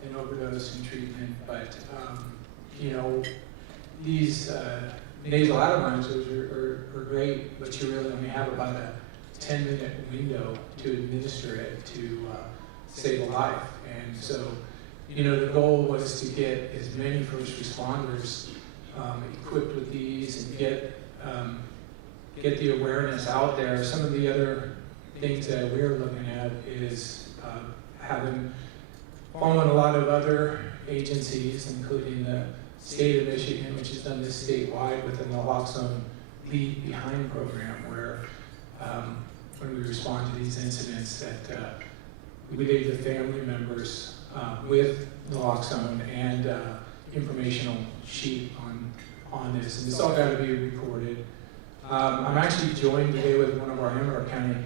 in overdose and treatment, but these nasal atomizers are great, but you really only have about a 10-minute window to administer it to save a life. And so, the goal was to get as many first responders equipped with these and get get the awareness out there. Some of the other things that we're looking at is having following a lot of other agencies, including the state of Michigan, which has done this statewide with the naloxone Leave Behind program, where when we respond to these incidents, that we leave the family members with naloxone and informational sheet on this, and it's all got to be recorded. I'm actually joined today with one of our Hamilton County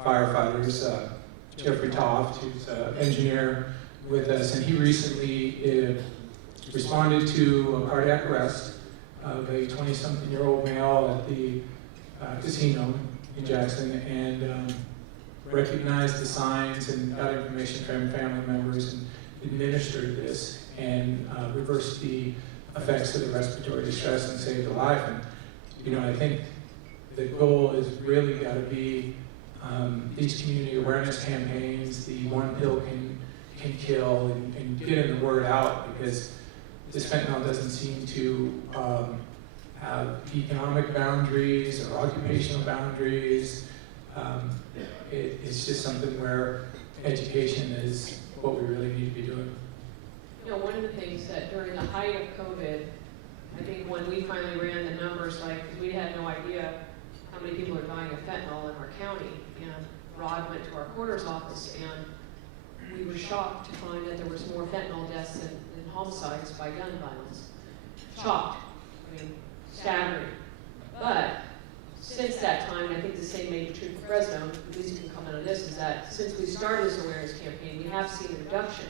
firefighters, Jeffrey Toft, who's an engineer with us, and he recently responded to a cardiac arrest of a 20-something-year-old male at the casino in Jackson, and recognized the signs and got information from family members and administered this and reversed the effects of the respiratory distress and saved a life. And you know, I think the goal has really got to be these community awareness campaigns, the one pill can kill, and getting the word out, because this fentanyl doesn't seem to have economic boundaries or occupational boundaries. It's just something where education is what we really need to be doing. You know, one of the things that during the height of COVID, I think when we finally ran the numbers, like, because we had no idea how many people are dying of fentanyl in our county, and Rod went to our coroner's office, and we were shocked to find that there was more fentanyl deaths than homicides by gun violence. Shocked. I mean, staggering. But since that time, and I think the same may be true for Fresno, at least you can comment on this, is that since we started this awareness campaign, we have seen a reduction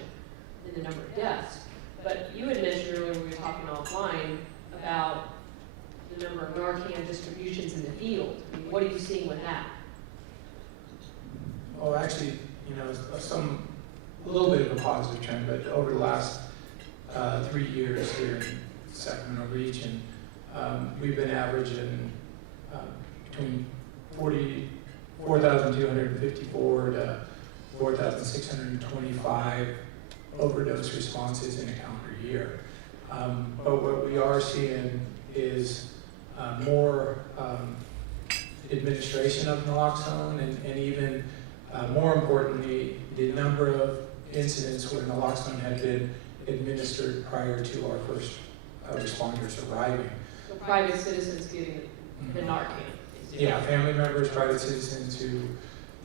in the number of deaths. But you had mentioned earlier when we were talking offline about the number of Narcan distributions in the field. I mean, what are you seeing with that? Well, actually, you know, a little bit of a positive trend, but over the last 3 years here in Sacramento region, we've been averaging between 4,254 to 4,625 overdose responses in a calendar year. But what we are seeing is more administration of naloxone, and even more importantly, the number of incidents where naloxone had been administered prior to our first responders arriving. So private citizens getting the Narcan. Yeah, family members, private citizens who,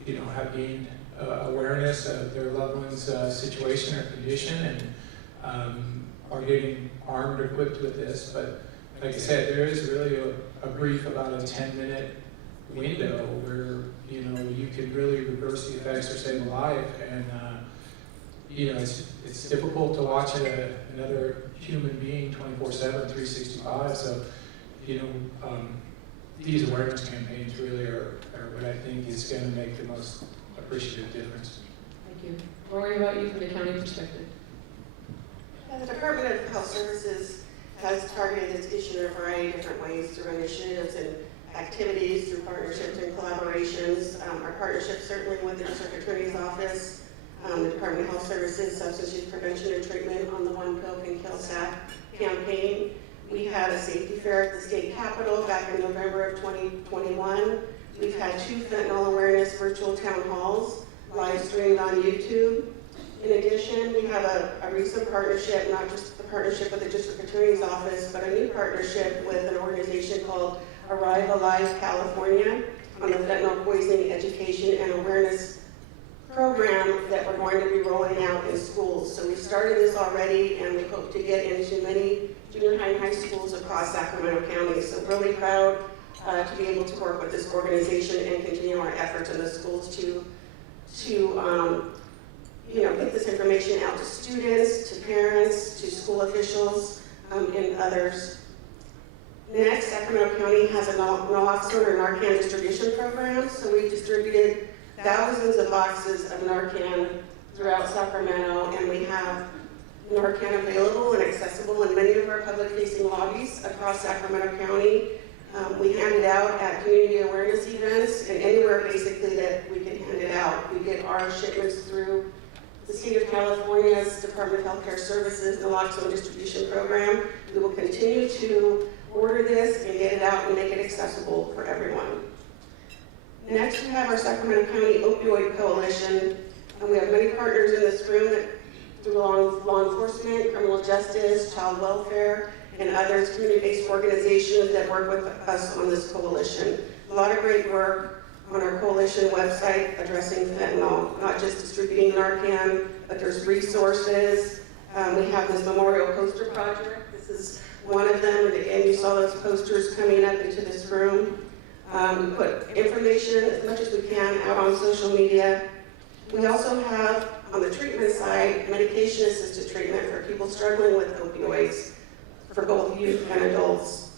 you know, have gained awareness of their loved one's situation or condition, and are getting armed or equipped with this. But like I said, there is really a brief, about a 10-minute window where, you know, you can really reverse the effects or save a life. And you know, it's difficult to watch another human being 24/7, 365. So, you know, these awareness campaigns really are what I think is going to make the most appreciative difference. Thank you. Lori, about you from the county perspective? The Department of Health Services has targeted this issue in a variety of different ways through initiatives and activities, through partnerships and collaborations. Our partnership certainly with the District Attorney's Office, the Department of Health Services, Substance Use Prevention and Treatment on the One Pill Can Kill SAC campaign. We had a safety fair at the state capitol back in November of 2021. We've had 2 fentanyl awareness virtual town halls live streamed on YouTube. In addition, we have a recent partnership, not just the partnership with the District Attorney's Office, but a new partnership with an organization called Arrive Alive California on the fentanyl poisoning education and awareness program that we're going to be rolling out in schools. So we've started this already, and we hope to get into many junior high and high schools across Sacramento County. So really proud to be able to work with this organization and continue our efforts in the schools to you know, get this information out to students, to parents, to school officials, and others. Next, Sacramento County has a naloxone or Narcan distribution program. So we've distributed thousands of boxes of Narcan throughout Sacramento, and we have Narcan available and accessible in many of our public-facing lobbies across Sacramento County. We hand it out at community awareness events and anywhere basically that we can hand it out. We get our shipments through the State of California's Department of Healthcare Services naloxone distribution program. We will continue to order this and get it out and make it accessible for everyone. Next, we have our Sacramento County Opioid Coalition, and we have many partners in this room that through law enforcement, criminal justice, child welfare, and others, community-based organizations that work with us on this coalition. A lot of great work on our coalition website addressing fentanyl, not just distributing Narcan, but there's resources. We have this memorial poster project. This is one of them, and again, you saw those posters coming up into this room. We put information as much as we can out on social media. We also have, on the treatment side, medication-assisted treatment for people struggling with opioids for both youth and adults.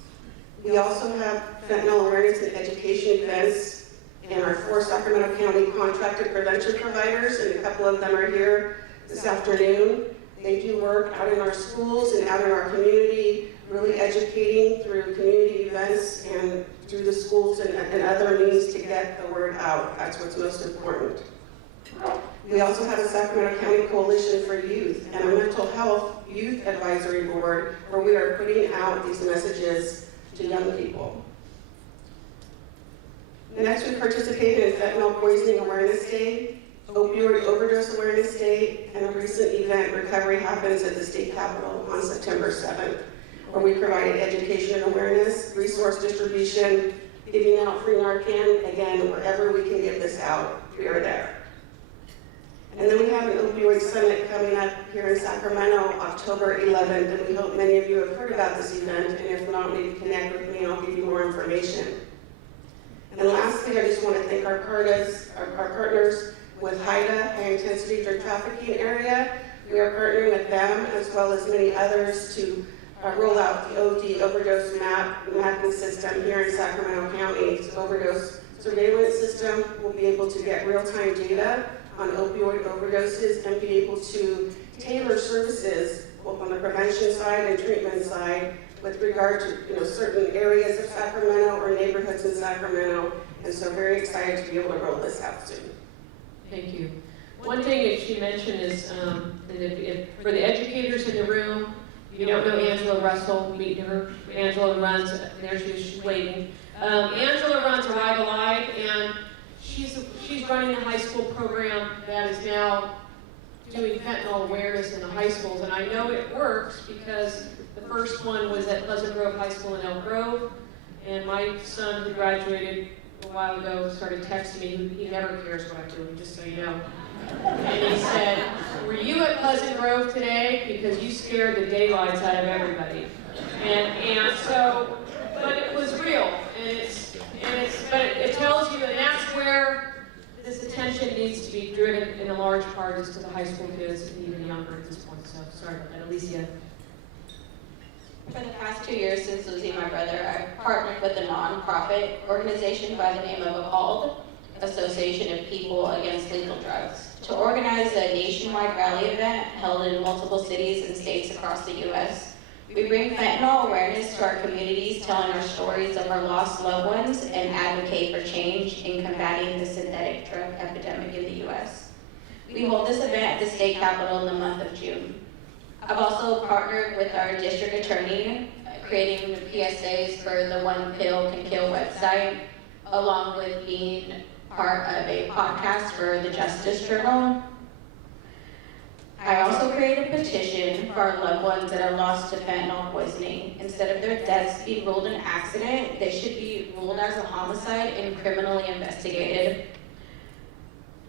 We also have fentanyl awareness and education events in our 4 Sacramento County contracted prevention providers, and a couple of them are here this afternoon. They do work out in our schools and out in our community, really educating through community events and through the schools and other means to get the word out. That's what's most important. We also have a Sacramento County Coalition for Youth and a Mental Health Youth Advisory Board where we are putting out these messages to young people. Next, we participated in Fentanyl Poisoning Awareness Day, Opioid Overdose Awareness Day, and a recent event, Recovery Happens at the State Capitol on September 7th, where we provided education and awareness, resource distribution, giving out free Narcan. Again, wherever we can give this out, we are there. And then we have an opioid summit coming up here in Sacramento, October 11th, and we hope many of you have heard about this event, and if not, maybe connect with me and I'll give you more information. And lastly, I just want to thank our partners with HIDA, High Intensity Drug Trafficking Area. We are partnering with them as well as many others to roll out the OD overdose mapping system here in Sacramento County. This overdose surveillance system will be able to get real-time data on opioid overdoses and be able to tailor services both on the prevention side and treatment side with regard to certain areas of Sacramento or neighborhoods in Sacramento. And so very excited to be able to roll this out soon. Thank you. One thing that she mentioned is for the educators in the room, if you don't know Angela Russell, meet her. Angela runs, there she is, she's waiting. Angela runs Arrive Alive, and she's running a high school program that is now doing fentanyl awareness in the high schools, and I know it works because the first one was at Pleasant Grove High School in Elk Grove, and my son who graduated a while ago started texting me. He never cares what I'm doing, just so you know. And he said, "Were you at Pleasant Grove today? Because you scared the daylights out of everybody." And so, but it was real, but it tells you, and that's where this attention needs to be driven in a large part is to the high school kids and even younger at this point. So sorry about that, Allyssia. For the past 2 years since losing my brother, I've partnered with a nonprofit organization by the name of APALD, Association of People Against Lethal Drugs, to organize a nationwide rally event held in multiple cities and states across the U.S. We bring fentanyl awareness to our communities, telling our stories of our lost loved ones, and advocate for change in combating the synthetic drug epidemic in the U.S. We hold this event at the state capitol in the month of June. I've also partnered with our district attorney, creating the PSAs for the One Pill Can Kill website, along with being part of a podcast for the Justice Journal. I also created a petition for our loved ones that are lost to fentanyl poisoning. Instead of their deaths being ruled an accident, they should be ruled as a homicide and criminally investigated.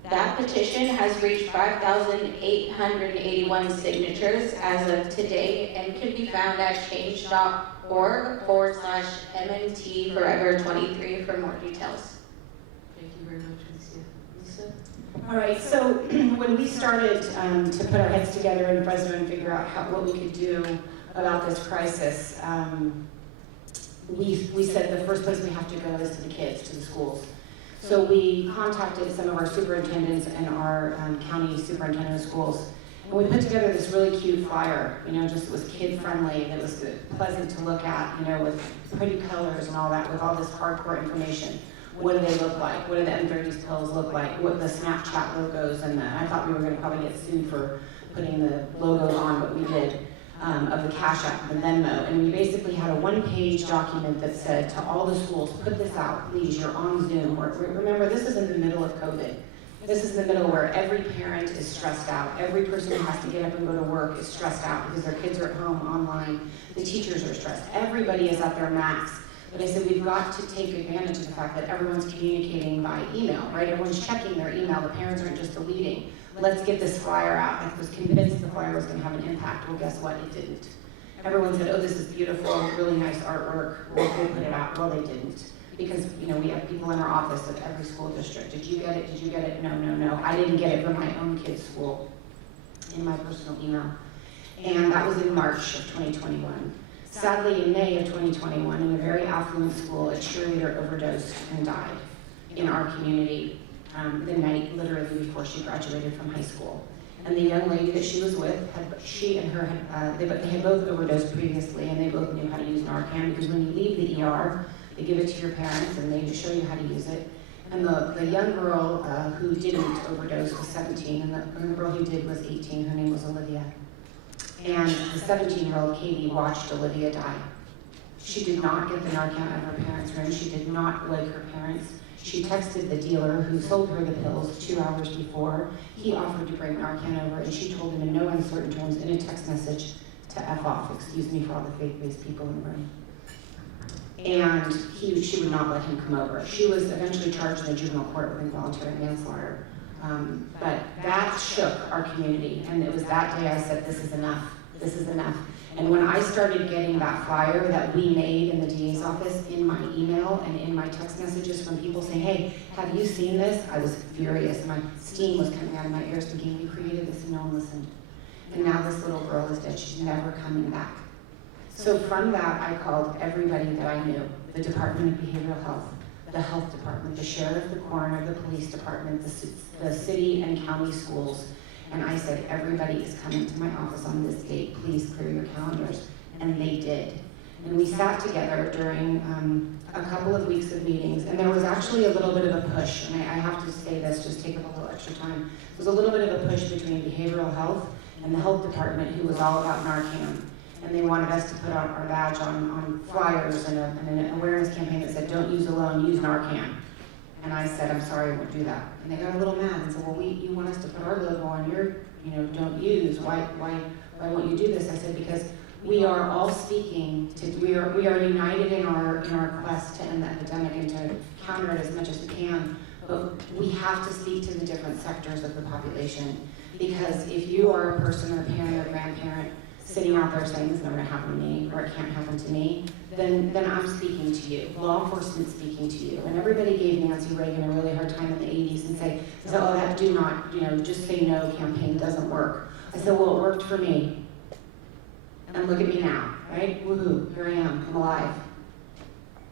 That petition has reached 5,881 signatures as of today and can be found at change.org/MNT Forever23 for more details. Thank you very much, Allyssia. Lisa? All right, so when we started to put our heads together in Fresno and figure out what we could do about this crisis, we said the first place we have to go is to the kids, to the schools. So we contacted some of our superintendents and our county superintendent of schools, and we put together this really cute flyer, just it was kid-friendly, and it was pleasant to look at, with pretty colors and all that, with all this hardcore information. What do they look like? What do the M30s pills look like? What the Snapchat logos, and I thought we were going to probably get sued for putting the logos on, but we did. of the Cash App, the Venmo, and we basically had a one-page document that said to all the schools, put this out, please, you're on Zoom. Remember, this is in the middle of COVID. This is the middle where every parent is stressed out. Every person who has to get up and go to work is stressed out because their kids are at home online. The teachers are stressed. Everybody is at their max. But I said we've got to take advantage of the fact that everyone's communicating by email, right? Everyone's checking their email. The parents aren't just deleting. Let's get this flyer out. I was convinced the flyer was going to have an impact. Well, guess what? It didn't. Everyone said, oh, this is beautiful, really nice artwork. We'll put it out. Well, they didn't. Because, you know, we have people in our office of every school district. Did you get it? Did you get it? No, no, no. I didn't get it from my own kid's school in my personal email. And that was in March of 2021. Sadly, in May of 2021, in a very affluent school, a cheerleader overdosed and died in our community the night literally before she graduated from high school. And the young lady that she was with, they had both overdosed previously, and they both knew how to use Narcan, because when you leave the ER, they give it to your parents and they show you how to use it. And the young girl who didn't overdose was 17, and the girl who did was 18. Her name was Olivia. And the 17-year-old Katie watched Olivia die. She did not get the Narcan out of her parents' room. She did not wake her parents. She texted the dealer who sold her the pills 2 hours before. He offered to bring Narcan over, and she told him in no uncertain terms in a text message to F off, excuse me for all the faith-based people in the room. And she would not let him come over. She was eventually charged in the juvenile court with involuntary manslaughter. But that shook our community, and it was that day I said, this is enough, this is enough. And when I started getting that flyer that we made in the DA's office in my email and in my text messages from people saying, hey, have you seen this? I was furious. My steam was coming out of my ears thinking, we created this and no one listened. And now this little girl is dead. She's never coming back. So from that, I called everybody that I knew, the Department of Behavioral Health, the Health Department, the Sheriff, the Coroner, the Police Department, the city and county schools. And I said, everybody is coming to my office on this date. Please clear your calendars. And they did. And we sat together during a couple of weeks of meetings, and there was actually a little bit of a push. And I have to say this, just take up a little extra time. There was a little bit of a push between behavioral health and the Health Department, who was all about Narcan. And they wanted us to put out our badge on flyers and an awareness campaign that said, don't use alone, use Narcan. And I said, I'm sorry, I won't do that. And they got a little mad and said, well, you want us to put our logo on your, don't use, why won't you do this? I said, because we are all speaking to, we are united in our quest to end the epidemic and to counter it as much as we can. But we have to speak to the different sectors of the population. Because if you are a person or a parent or a grandparent sitting out there saying it's never going to happen to me or it can't happen to me, then I'm speaking to you. Law enforcement speaking to you. And everybody gave Nancy Reagan a really hard time in the 80s and say, oh, that do not, just say no campaign doesn't work. I said, well, it worked for me. And look at me now, right? Woohoo, here I am, I'm alive.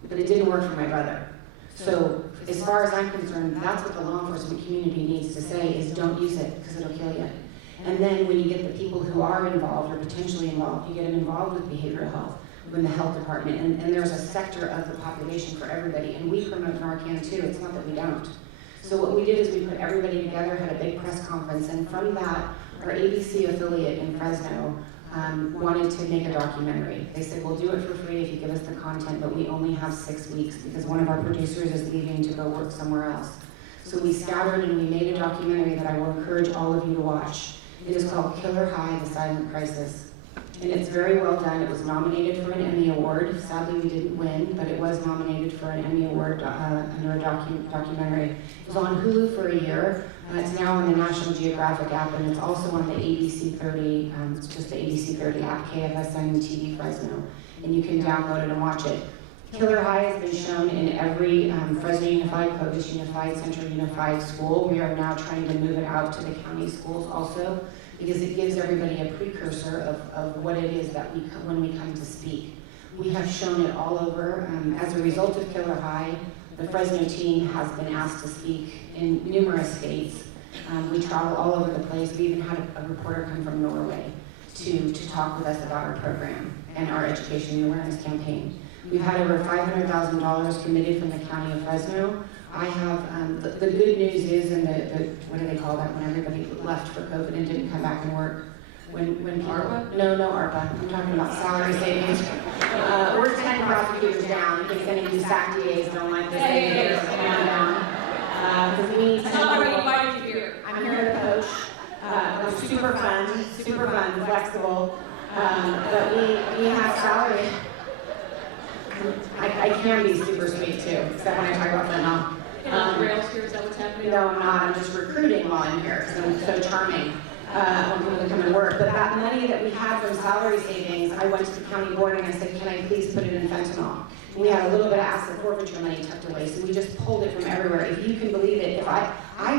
But it didn't work for my brother. So as far as I'm concerned, that's what the law enforcement community needs to say is don't use it because it'll kill you. And then when you get the people who are involved or potentially involved, you get them involved with behavioral health, with the health department, and there's a sector of the population for everybody. And we promote Narcan too, it's not that we don't. So what we did is we put everybody together, had a big press conference, and from that, our ABC affiliate in Fresno wanted to make a documentary. They said, we'll do it for free if you give us the content, but we only have 6 weeks because one of our producers is leaving to go work somewhere else. So we scattered and we made a documentary that I will encourage all of you to watch. It is called Killer High, The Silent Crisis. And it's very well done. It was nominated for an Emmy Award. Sadly, we didn't win, but it was nominated for an Emmy Award under a documentary. It was on Hulu for a year. It's now on the National Geographic app, and it's also on the ABC 30, it's just the ABC 30 app, KFSN TV Fresno. And you can download it and watch it. Killer High has been shown in every Fresno Unified, Clovis Unified, Central Unified school. We are now trying to move it out to the county schools also, because it gives everybody a precursor of what it is that when we come to speak. We have shown it all over. As a result of Killer High, the Fresno team has been asked to speak in numerous states. We travel all over the place. We even had a reporter come from Norway to talk with us about our program and our education and awareness campaign. We've had over $500,000 committed from the county of Fresno. I have, the good news is, and what do they call that when everybody left for COVID and didn't come back and work? When ARPA? No ARPA. I'm talking about salary savings. We're 10 prosecutors down in case any of you SAC DAs don't like this. Because we need 10 people. I'm here to coach. We're super fun, flexible. But we have salary. I can be super sweet too, except when I talk about fentanyl. Rails here, is that what's happening? No, I'm not. I'm just recruiting while I'm here because I'm so charming when people come and work. But that money that we had from salary savings, I went to the county board and I said, can I please put it in fentanyl? And we had a little bit of asset forfeiture money tucked away, so we just pulled it from everywhere. If you can believe it, if I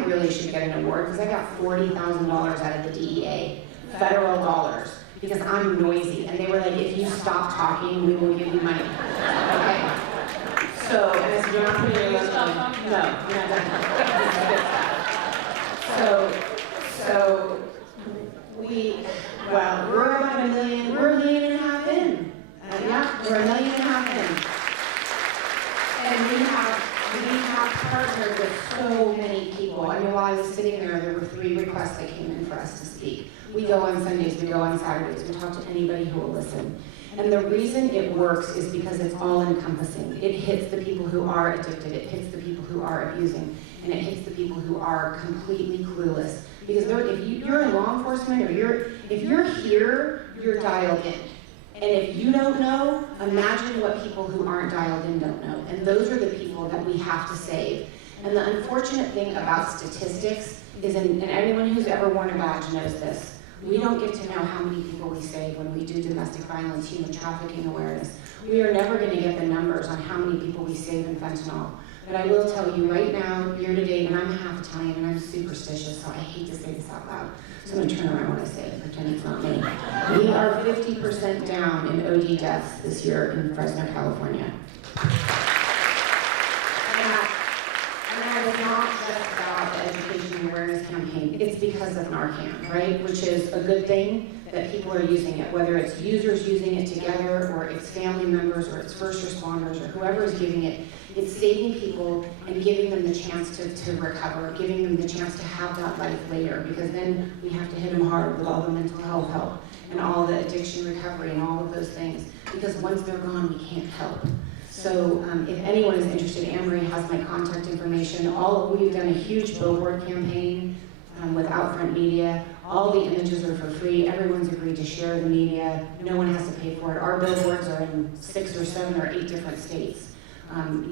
really should get an award because I got $40,000 out of the DEA, federal dollars, because I'm noisy. And they were like, if you stop talking, we will give you money. Okay. So, and I said, you're not putting your logo on. No, you're not done. So we're about $1 million, we're $1.5 million in. Yeah, we're $1.5 million in. And we have partnered with so many people. I mean, while I was sitting there were 3 requests that came in for us to speak. We go on Sundays, we go on Saturdays, we talk to anybody who will listen. And the reason it works is because it's all encompassing. It hits the people who are addicted, it hits the people who are abusing, and it hits the people who are completely clueless. Because if you're in law enforcement or if you're here, you're dialed in. And if you don't know, imagine what people who aren't dialed in don't know. And those are the people that we have to save. And the unfortunate thing about statistics is, and anyone who's ever worn a badge knows this, we don't get to know how many people we save when we do domestic violence, human trafficking awareness. We are never going to get the numbers on how many people we save in fentanyl. But I will tell you right now, year to date, and I'm half Italian and I'm superstitious, so I hate to say this out loud. So I'm going to turn around when I say it and pretend it's not me. We are 50% down in OD deaths this year in Fresno, California. And that is not just about the education and awareness campaign. It's because of Narcan, right? Which is a good thing that people are using it, whether it's users using it together or it's family members or it's first responders or whoever is giving it. It's saving people and giving them the chance to recover, giving them the chance to have that life later, because then we have to hit them hard with all the mental health help and all the addiction recovery and all of those things, because once they're gone, we can't help. So if anyone is interested, Anne-Marie has my contact information. We've done a huge Billboard campaign with Outfront Media. All the images are for free. Everyone's agreed to share the media. No one has to pay for it. Our billboards are in 6 or 7 or 8 different states.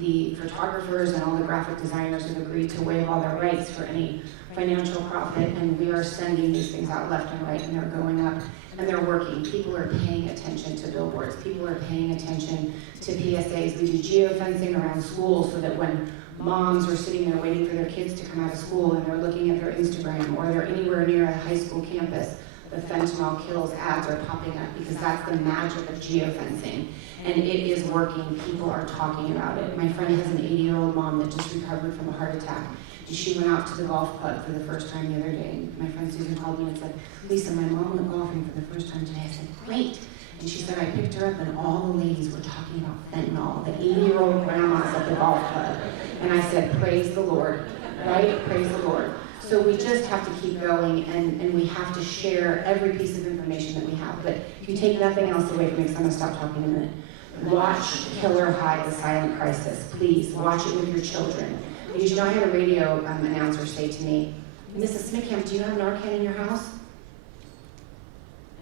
The photographers and all the graphic designers have agreed to waive all their rights for any financial profit, and we are sending these things out left and right, and they're going up, and they're working. People are paying attention to billboards. People are paying attention to PSAs. We do geofencing around schools so that when moms are sitting there waiting for their kids to come out of school and they're looking at their Instagram or they're anywhere near a high school campus, the fentanyl kills ads are popping up, because that's the magic of geofencing. And it is working. People are talking about it. My friend has an 80-year-old mom that just recovered from a heart attack. She went out to the golf club for the first time the other day. My friend Susan called me and said, Lisa, my mom went golfing for the first time today. I said, great. And she said, I picked her up and all the ladies were talking about fentanyl, the 80-year-old grandmas at the golf club. And I said, praise the Lord, right? Praise the Lord. So we just have to keep going, and we have to share every piece of information that we have. But if you take nothing else away from me, because I'm going to stop talking in a minute, watch Kill or Hide the Silent Crisis. Please, watch it with your children. Because you know, I had a radio announcer say to me, Mrs. Smittcamp, do you have Narcan in your house?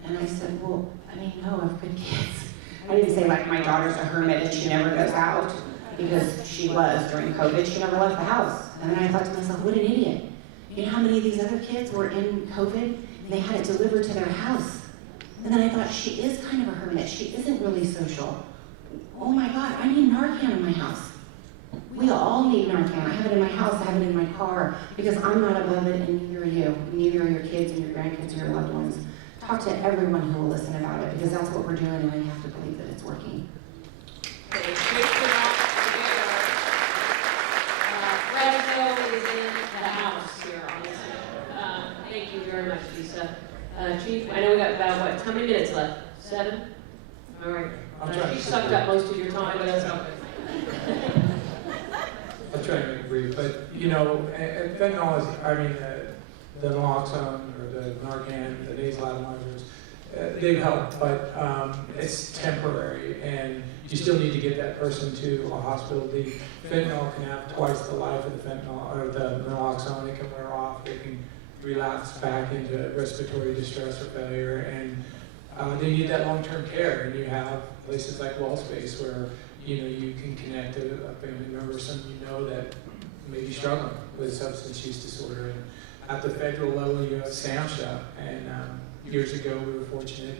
And I said, well, I mean, no, I have good kids. I didn't say, like, my daughter's a hermit and she never goes out, because she was during COVID. She never left the house. And then I thought to myself, what an idiot. You know how many of these other kids were in COVID and they had it delivered to their house? And then I thought, she is kind of a hermit. She isn't really social. Oh my God, I need Narcan in my house. We all need Narcan. I have it in my house, I have it in my car, because I'm not above it, and neither are you. Neither are your kids and your grandkids or your loved ones. Talk to everyone who will listen about it, because that's what we're doing, and we have to believe that it's working. Fresno is in the house here on this one. Thank you very much, Lisa. Chief, I know we got about, how many minutes left? 7? All right. She sucked up most of your time, but that's okay. I'll try to make it brief, but you know, fentanyl is, I mean, the naloxone or the Narcan, the nasal atomizers, they've helped, but it's temporary, and you still need to get that person to a hospital. The fentanyl can have twice the life of the fentanyl or the naloxone. It can wear off. They can relapse back into respiratory distress or failure, and they need that long-term care. And you have places like Wellspace where you can connect a family member, someone you know that may be struggling with substance use disorder. And at the federal level, you have SAMHSA, and years ago we were fortunate.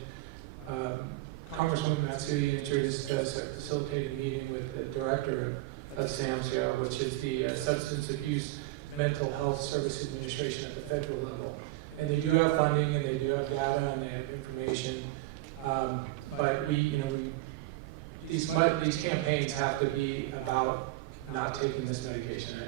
Congresswoman Matsui introduced us a facilitated meeting with the director of SAMHSA, which is the Substance Abuse Mental Health Service Administration at the federal level. And they do have funding, and they do have data, and they have information. But these campaigns have to be about not taking this medication.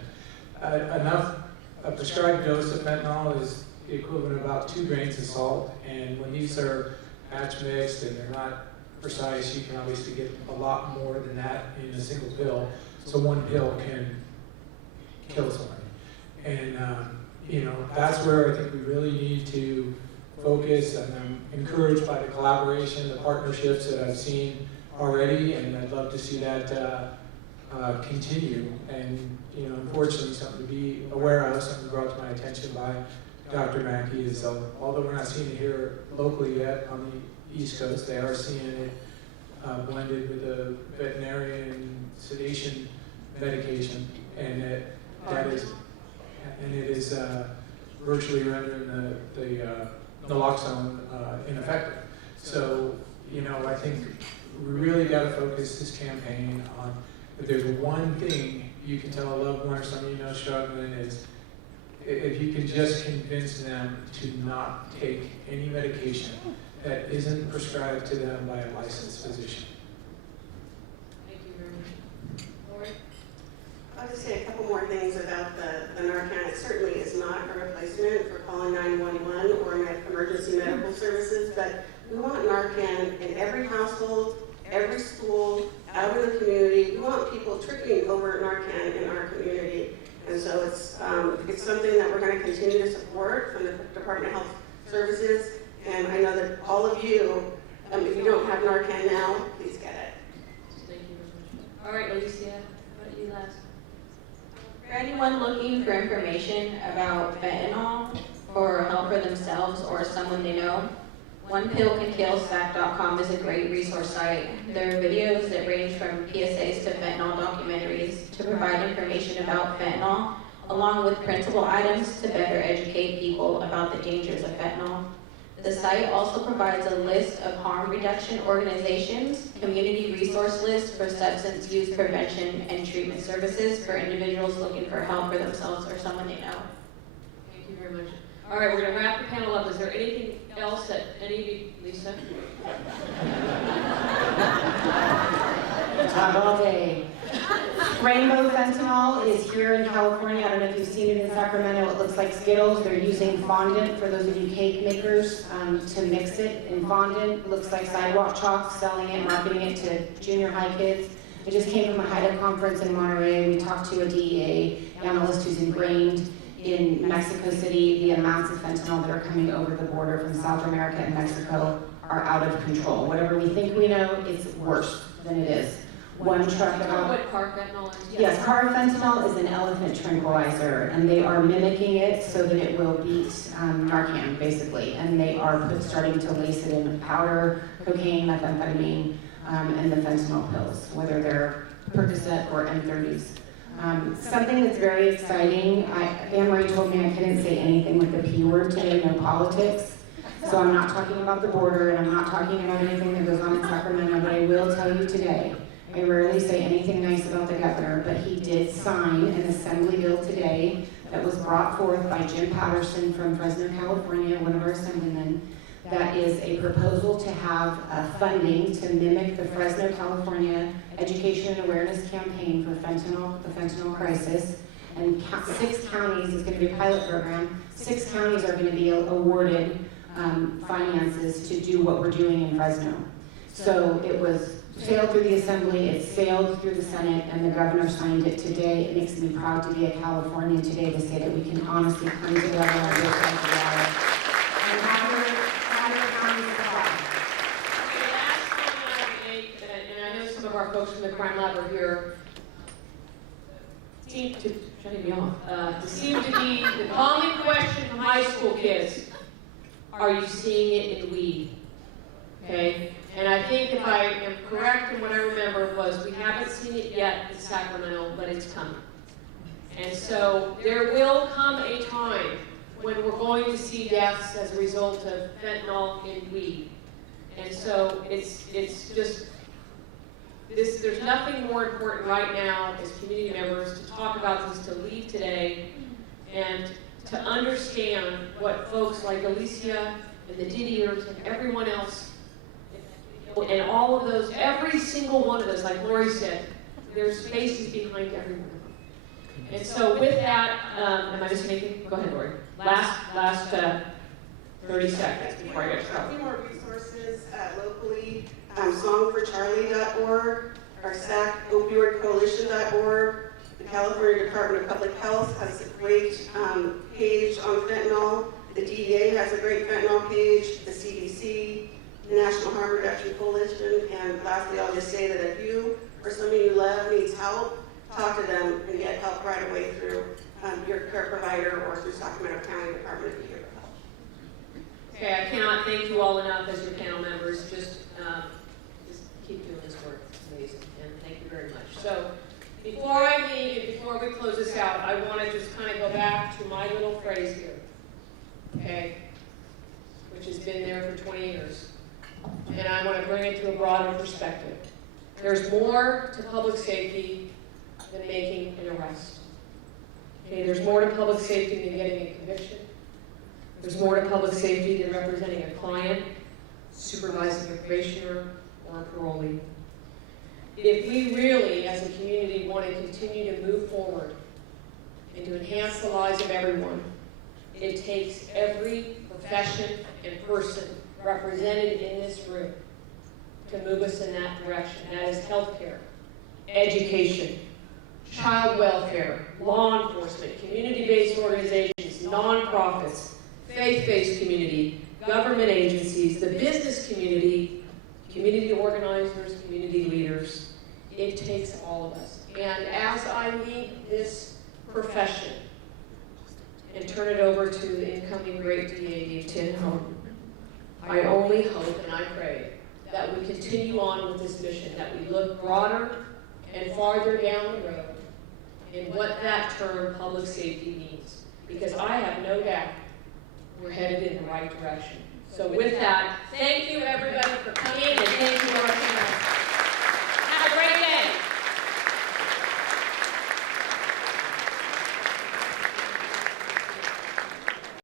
A prescribed dose of fentanyl is the equivalent of about 2 grains of salt, and when these are batch mixed and they're not precise, you can obviously get a lot more than that in a single pill. So one pill can kill somebody. And that's where I think we really need to focus, and I'm encouraged by the collaboration, the partnerships that I've seen already, and I'd love to see that continue. And unfortunately, something to be aware of, something brought to my attention by Dr. Mackey is, although we're not seeing it here locally yet on the East Coast, they are seeing it blended with a veterinarian sedation medication, and it is virtually rendering the naloxone ineffective. So I think we really got to focus this campaign on, if there's one thing you can tell a loved one or someone struggling, is if you can just convince them to not take any medication that isn't prescribed to them by a licensed physician. Thank you very much. Lori? I'll just say a couple more things about the Narcan. It certainly is not a replacement for calling 911 or emergency medical services, but we want Narcan in every household, every school, out in the community. We want people tripping over Narcan in our community. And so it's something that we're going to continue to support from the Department of Health Services. And I know that all of you, if you don't have Narcan now, please get it. Thank you very much. All right, Allyssia, what about you last? For anyone looking for information about fentanyl or help for themselves or someone they know, OnePillCanKillSac.com is a great resource site. There are videos that range from PSAs to fentanyl documentaries to provide information about fentanyl, along with printable items to better educate people about the dangers of fentanyl. The site also provides a list of harm reduction organizations, community resource list for substance use prevention and treatment services for individuals looking for help for themselves or someone they know. Thank you very much. All right, we're going to wrap the panel up. Is there anything else that any of you, Lisa? Rainbow fentanyl is here in California. I don't know if you've seen it in Sacramento. It looks like Skittles. They're using fondant, for those of you cake makers, to mix it in fondant. It looks like sidewalk chalk, selling it, marketing it to junior high kids. I just came from a HIDA conference in Monterey. We talked to a DEA analyst who's ingrained in Mexico City. The amounts of fentanyl that are coming over the border from South America and Mexico are out of control. Whatever we think we know, it's worse than it is. One truck about... What carfentanil is? Yes, carfentanil is an elephant tranquilizer, and they are mimicking it so that it will beat Narcan, basically. And they are starting to lace it in powder, cocaine, methamphetamine, and the fentanyl pills, whether they're Percocet or M30s. Something that's very exciting, Anne-Marie told me I couldn't say anything with the P word today, no politics. So I'm not talking about the border, and I'm not talking about anything that goes on in Sacramento, but I will tell you today, I rarely say anything nice about the governor, but he did sign an assembly bill today that was brought forth by Jim Patterson from Fresno, California, one of our assemblymen. That is a proposal to have funding to mimic the Fresno, California Education and Awareness Campaign for fentanyl, the Fentanyl Crisis. And 6 counties, is going to be a pilot program, 6 counties are going to be awarded finances to do what we're doing in Fresno. So it was sailed through the Assembly, it sailed through the Senate, and the governor signed it today. It makes me proud to be a Californian today to say that we can honestly come together on this type of water. And have your county supply. The last comment I would make, and I know some of our folks from the crime lab are here, seem to be the common question from high school kids. Are you seeing it in weed? Okay? And I think if I am correct in what I remember was we haven't seen it yet in Sacramento, but it's coming. And so there will come a time when we're going to see deaths as a result of fentanyl in weed. And so it's just, there's nothing more important right now as community members to talk about this, to leave today, and to understand what folks like Allyssia and the Didiers and everyone else, and all of those, every single one of those, like Lori said, there's faces behind every one of them. And so with that, am I missing anything? Go ahead, Lori. Last 30 seconds before I get A started. few more resources locally, songforcharlie.org, our SAC opioidcoalition.org, the California Department of Public Health has a great page on fentanyl, the DEA has a great fentanyl page, the CDC, the National Harm Reduction Coalition, and lastly, I'll just say that if you or somebody you love needs help, talk to them and get help right away through your care provider or through Sacramento County Department of Behavioral Health. Okay, I cannot thank you all enough as your panel members. Just keep doing this work. It's amazing, and thank you very much. So before I leave and before we close this out, I want to just kind of go back to my little phrase here, okay, which has been there for 20 years. And I want to bring it to a broader perspective. There's more to public safety than making an arrest. Okay, there's more to public safety than getting a conviction. There's more to public safety than representing a client, supervising a probationer, or a parolee. If we really, as a community, want to continue to move forward and to enhance the lives of everyone, it takes every profession and person represented in this room to move us in that direction. That is healthcare, education, child welfare, law enforcement, community-based organizations, nonprofits, faith-based community, government agencies, the business community, community organizers, community leaders. It takes all of us. And as I lead this profession and turn it over to the incoming great DA, Tim Home, I only hope and I pray that we continue on with this mission, that we look broader and farther down the road in what that term public safety means. Because I have no doubt we're headed in the right direction. So with that, thank you everybody for coming, and thank you our panelists.